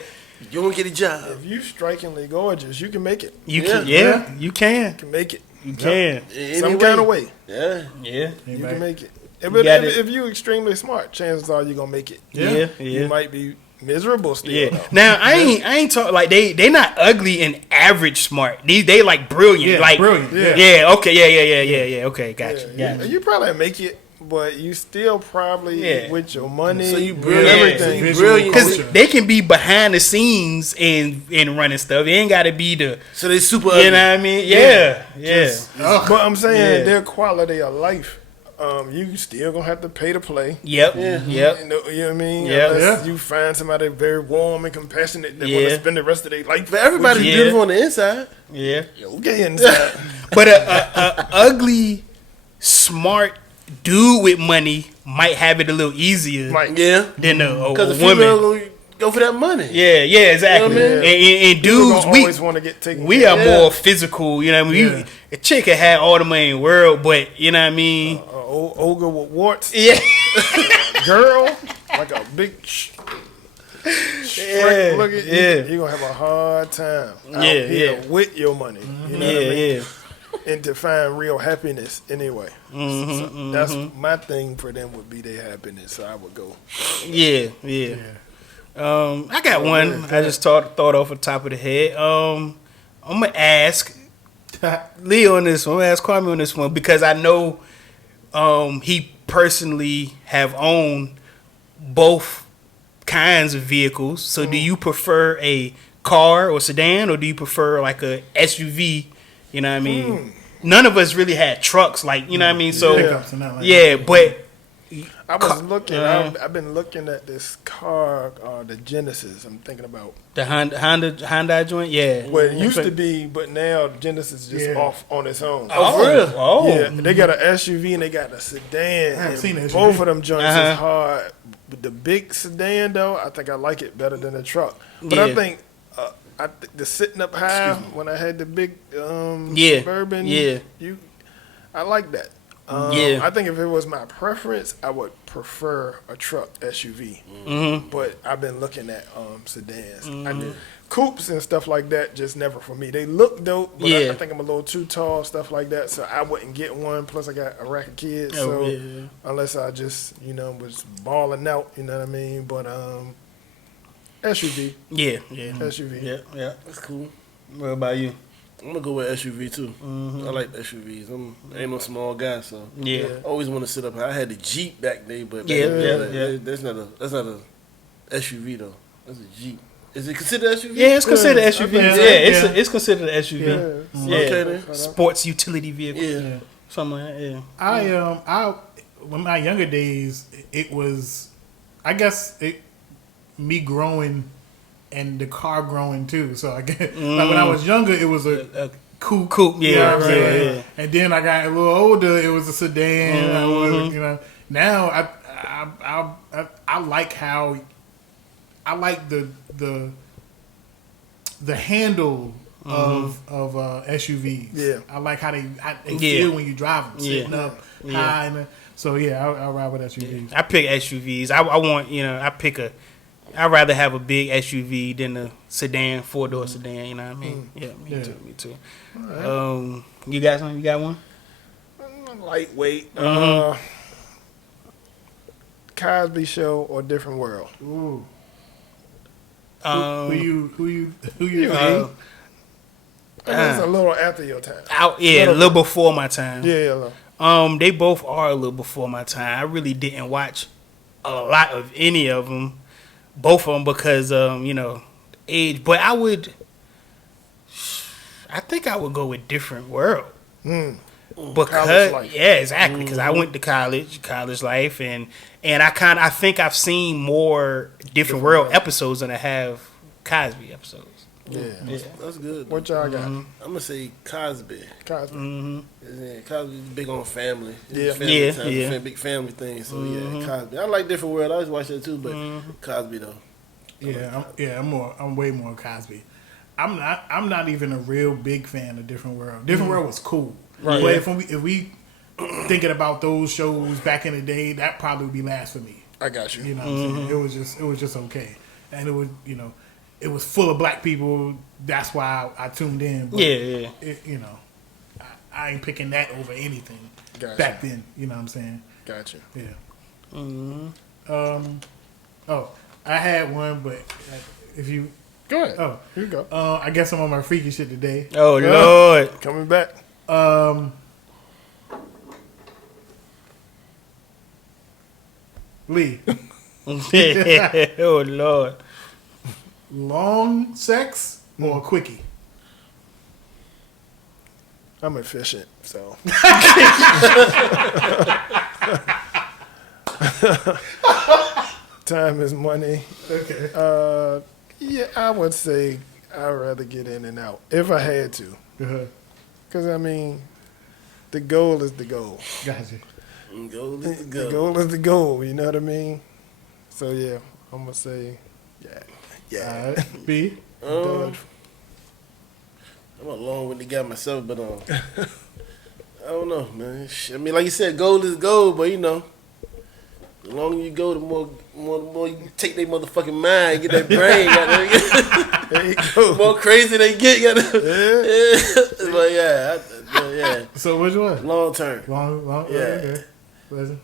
You won't get a job. If you strikingly gorgeous, you can make it. you Yeah. can, Yeah. you can, You can make it. you can, Some kind of way. Yeah. yeah, You can make it. gotta- If you're extremely smart, chances are you're gonna make it. yeah, You might be miserable still. Yeah. though. Now I ain't talking like they not ugly and average smart. They like brilliant. Yeah, like brilliant. Yeah. Okay. Yeah. Okay. Gotcha. Yeah, Gotcha. you probably make it, but you still probably Yeah. with your money. So you with brilliant. everything. So you Visual brilliant. Because culture. they can be behind the scenes and running stuff. It ain't got to be the. So they super ugly. You know what I mean? Yeah. Yeah. But I'm saying Yeah. their quality of life, you still gonna have to pay to play. Yep. Yeah. Yep. You know what I mean? Yeah. Unless Yeah. you find somebody very warm and compassionate that want Yeah. to spend the rest of their life. But everybody's Yeah. beautiful on the inside. Yeah. okay inside. But a ugly, smart dude with money might have it a little easier Mike. Yeah. than a Because the woman. female gonna go for that money. Yeah, exactly. You know what I And People dudes, gonna always want to get taken. we care are of. more physical. You know what I mean? Yeah. A chick can have all the money in the world, but you know what I mean? Ogre with warts, Yeah, girl, like a big Yeah, look at yeah. you're gonna have a hard time out Yeah, here yeah. with your money. You know yeah, what I mean? yeah. And to find real happiness anyway. Mm-hmm, So that's my thing for them would be their happiness. So I would go. Yeah. I got one. I just thought off the top of the head. I'm gonna ask Lee on this one. I'm gonna ask Kwame on this one because I know he personally have owned both kinds of vehicles. So do you prefer a car or sedan, or do you prefer like a SUV? You know what I mean? None of us really had trucks, like, you know what I mean? So Pickups and that like yeah, but I was looking. I've been looking at this car, the Genesis. I'm thinking about the Hyundai joint, yeah. what it used to be, but now the Genesis is just Yeah. off on its own. Oh, for real? Oh, Yeah, they got an SUV and they got a sedan. haven't and seen the SUV. both of them joints Uh-huh. is hard. But the big sedan, though, I think I like it better than the truck. But Yeah. I think the sitting up high when I had the big Yeah. Suburban, Yeah. I like that. Yeah. I think if it was my preference, I would prefer a truck SUV. Mm-hmm. But I've been looking at sedans. Coupes and stuff like that just never for me. They look dope, but Yeah. I think I'm a little too tall, stuff like that. So I wouldn't get one. Plus, I got a rack of kids. Oh, so yeah. unless I just was balling out, you know what I mean. But SUV, Yeah. SUV. Yeah. That's cool. What about you? I'm gonna go with SUV too. I like SUVs. I ain't no small guy, so Yeah. I always want to sit up. I had the Jeep back then, but Yeah, that's not a SUV though. That's a Jeep. Is it considered SUV? Yeah, it's considered Yeah, SUV. I Yeah, think so. it's considered an SUV. Yeah. Yeah. Okay then. Sports utility vehicle. Yeah. Something like that. Yeah. I when my younger days, it was, I guess me growing and the car growing too. So I guess like when I was younger, it was a coupe. Coupe, yeah, You know what I'm yeah, saying? yeah. And then I got a little older, it was a sedan. I was, now I like how I like the handle of SUVs. Yeah. I like how they Yeah. feel when you drive them, Yeah. sitting up Yeah. high. So yeah, I'll ride with SUVs. I pick SUVs. I want, I'd rather have a big SUV than a sedan, 4-door sedan, you know what I mean? Yeah, me too. You got something? You got one? Lightweight. Cosby Show or Different World. Ooh. Um, Who you? That's a little after your time. a little before my time. Yeah, yeah. They both are a little before my time. I really didn't watch a lot of any of them, both of them, because age. But I think I would go with Different World. Because life. yeah, exactly. Because I went to college life, and I think I've seen more different world episodes than I have Cosby episodes. Yeah. That's good. What y'all got? I'm gonna say Cosby. Cosby. Yeah, Cosby's big on family. Yeah. Family Yeah, time, yeah. Big family thing. So yeah, Cosby. I like Different World. I always watch that too, but Cosby though. I'm way more Cosby. I'm not even a real big fan of Different World. Different World was cool. Right. But if we thinking about those shows back in the day, that probably would be last for me. I got you. You know what I'm saying? It was just okay. And it was, it was full of black people. That's why I tuned in. But Yeah. I ain't picking that over anything Gotcha. back then. You know what I'm saying? Gotcha. Yeah. Oh, I had one, but if you Go ahead. Oh, Here you go. I guess I'm on my freaky shit today. Oh Lord. Coming back. Lee, Oh Lord. long sex or quickie? I'm efficient, so. Time is money. Okay. Yeah, I would say I'd rather get in and out if I had to. Because, I mean, the goal is the goal. Gotcha. Go, let's The go. goal is the goal, you know what I mean? So, yeah, I'm going to say, yeah. All right. B. Done. I'm a long-winded guy myself, but I don't know, man. I mean, like you said, gold is gold, but the longer you go, the more you take their motherfucking mind, get that brain, goddamn. There you go. The more crazy they get, goddamn. Yeah. But yeah, So which one? long term. Long. Yeah. Okay. Listen.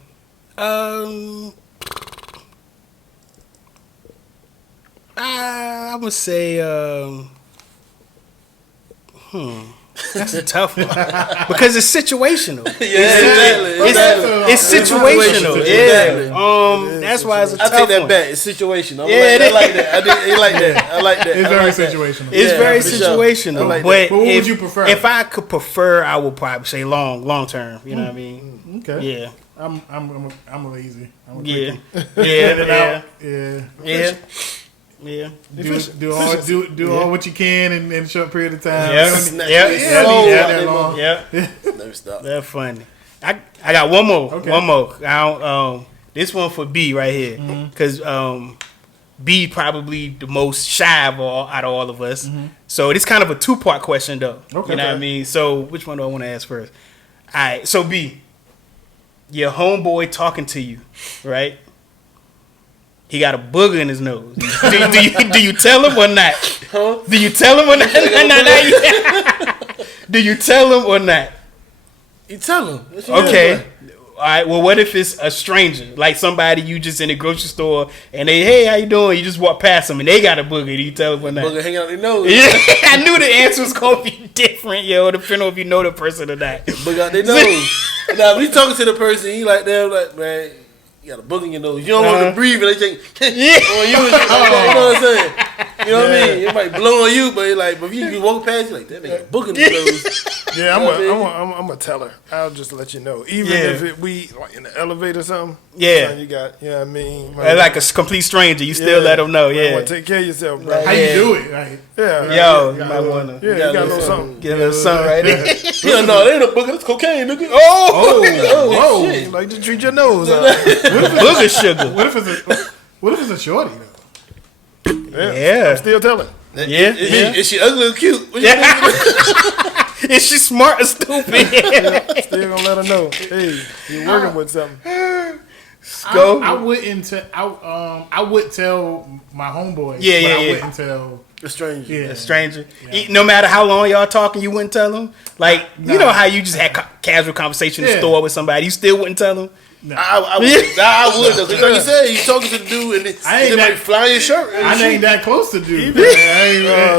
I would say, that's a tough one because it's situational. It's situational. Exactly. Yeah. That's why it's a I tough take that one. back. It's situational. Yeah, I like that. I like that. I like that. It's I very like that. situational. It's Yeah, very for sure. situational. I like but that. But what if, would you prefer? If I could prefer, I would probably say long term. You know what I mean? Okay. Yeah. I'm lazy. I'm a Yeah. quickie. Yeah. Yeah. Yeah. Do all what you can in a short period of time. Yeah. You don't Snatch Yeah. your Yeah. soul Yeah. out that Yeah. mother- Yeah. Never stop. That's funny. I got one more. Okay. One more. I don't, this one for B right here, because B probably the most shy of out of all of us. So it's kind of a 2-part question though. Okay. You know what I mean? So which one do I want to ask first? All right. So B, your homeboy talking to you, right? He got a booger in his nose. Do you tell him or not? Huh? Do you tell him or not? Do you tell him or not? You tell him. That's what you Okay. do. All right. Well, what if it's a stranger, like somebody you just in the grocery store, and they, hey, how you doing? You just walk past them, and they got a booger. Do you tell them or not? Booger hanging out their nose. Yeah, I knew the answer was gonna be different, yo. Depending on if you know the person or not. Booger out their nose. Now, if you talking to the person, you like them, like, man, you got a booger in your nose. You don't want to breathe, and they think, Yeah. on you. You know what I'm saying? You know what I mean? It might blow on you, but it like, but if you walk past, you like, that nigga booger in his nose. Yeah, You know what I mean? I'm a teller. I'll just let you know. Even Yeah. if we like in the elevator or something. Yeah. son, you got, you know what I mean? Like a complete stranger, you still let them know. Yeah. Want to take care of yourself, bro. How you do it? Right. Yeah. Yo, you might wanna Yeah, you got a little something. get a little something right there. Yeah, no, they ain't no booger. That's cocaine, nigga. Oh, Whoa. You Shit. like to treat your nose out. booger sugar. What if it's a shorty though? Yeah. I'm still telling. Yeah. Is she ugly or cute? What you Yeah. Is she smart or stupid? Still gonna let her know. Hey, you're working with something. Go. I wouldn't. I would tell my homeboy. Yeah, but yeah, I yeah. wouldn't tell. A stranger. Yeah. A stranger. No matter how long y'all talking, you wouldn't tell them. Like you know how you just had casual conversation in the Yeah. store with somebody, you still wouldn't tell them. I would though. 'Cause like you said, you talking to the dude and I ain't they that- might fly your shirt. and I shit. ain't that close to dude.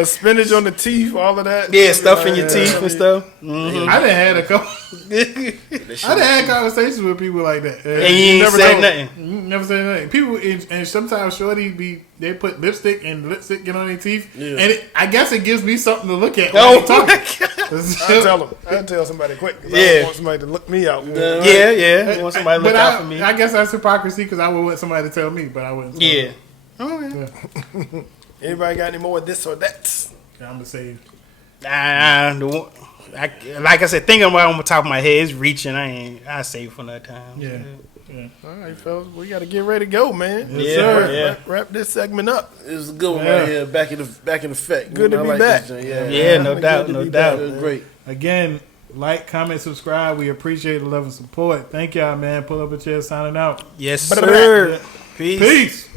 Spinach on the teeth, all of that. Yeah, stuff in your Yeah. teeth and stuff. I done had a couple. I done had conversations with people like that. And you ain't never said know. nothing. Never say nothing. People and sometimes shorty they put lipstick and lipstick get on their teeth, Yeah. and I guess it gives me something to look at. Oh When they my talking. God. I tell them. I tell somebody quick. Yeah. Yeah. I want somebody to look me out. Yeah. I want somebody to look out for me. I guess that's hypocrisy because I would want somebody to tell me, but I wouldn't. Tell Yeah. them. Okay. Anybody got any more of this or that? Yeah, I'm gonna say. Like I said, thinking about it on the top of my head, it's reaching. I save for another time. Yeah. All right, fellas, we got to get ready to go, man. Yes, sir. Wrap this segment up. It was a good one right here. Back in effect. Good to I be like back. this joint, Yeah, no Good doubt, to no be doubt. back, It was great. Again, like, comment, subscribe. We appreciate the love and support. Thank y'all, man. Pull up a chair, signing out. Yes, Bye-bye. sir. Peace. Peace.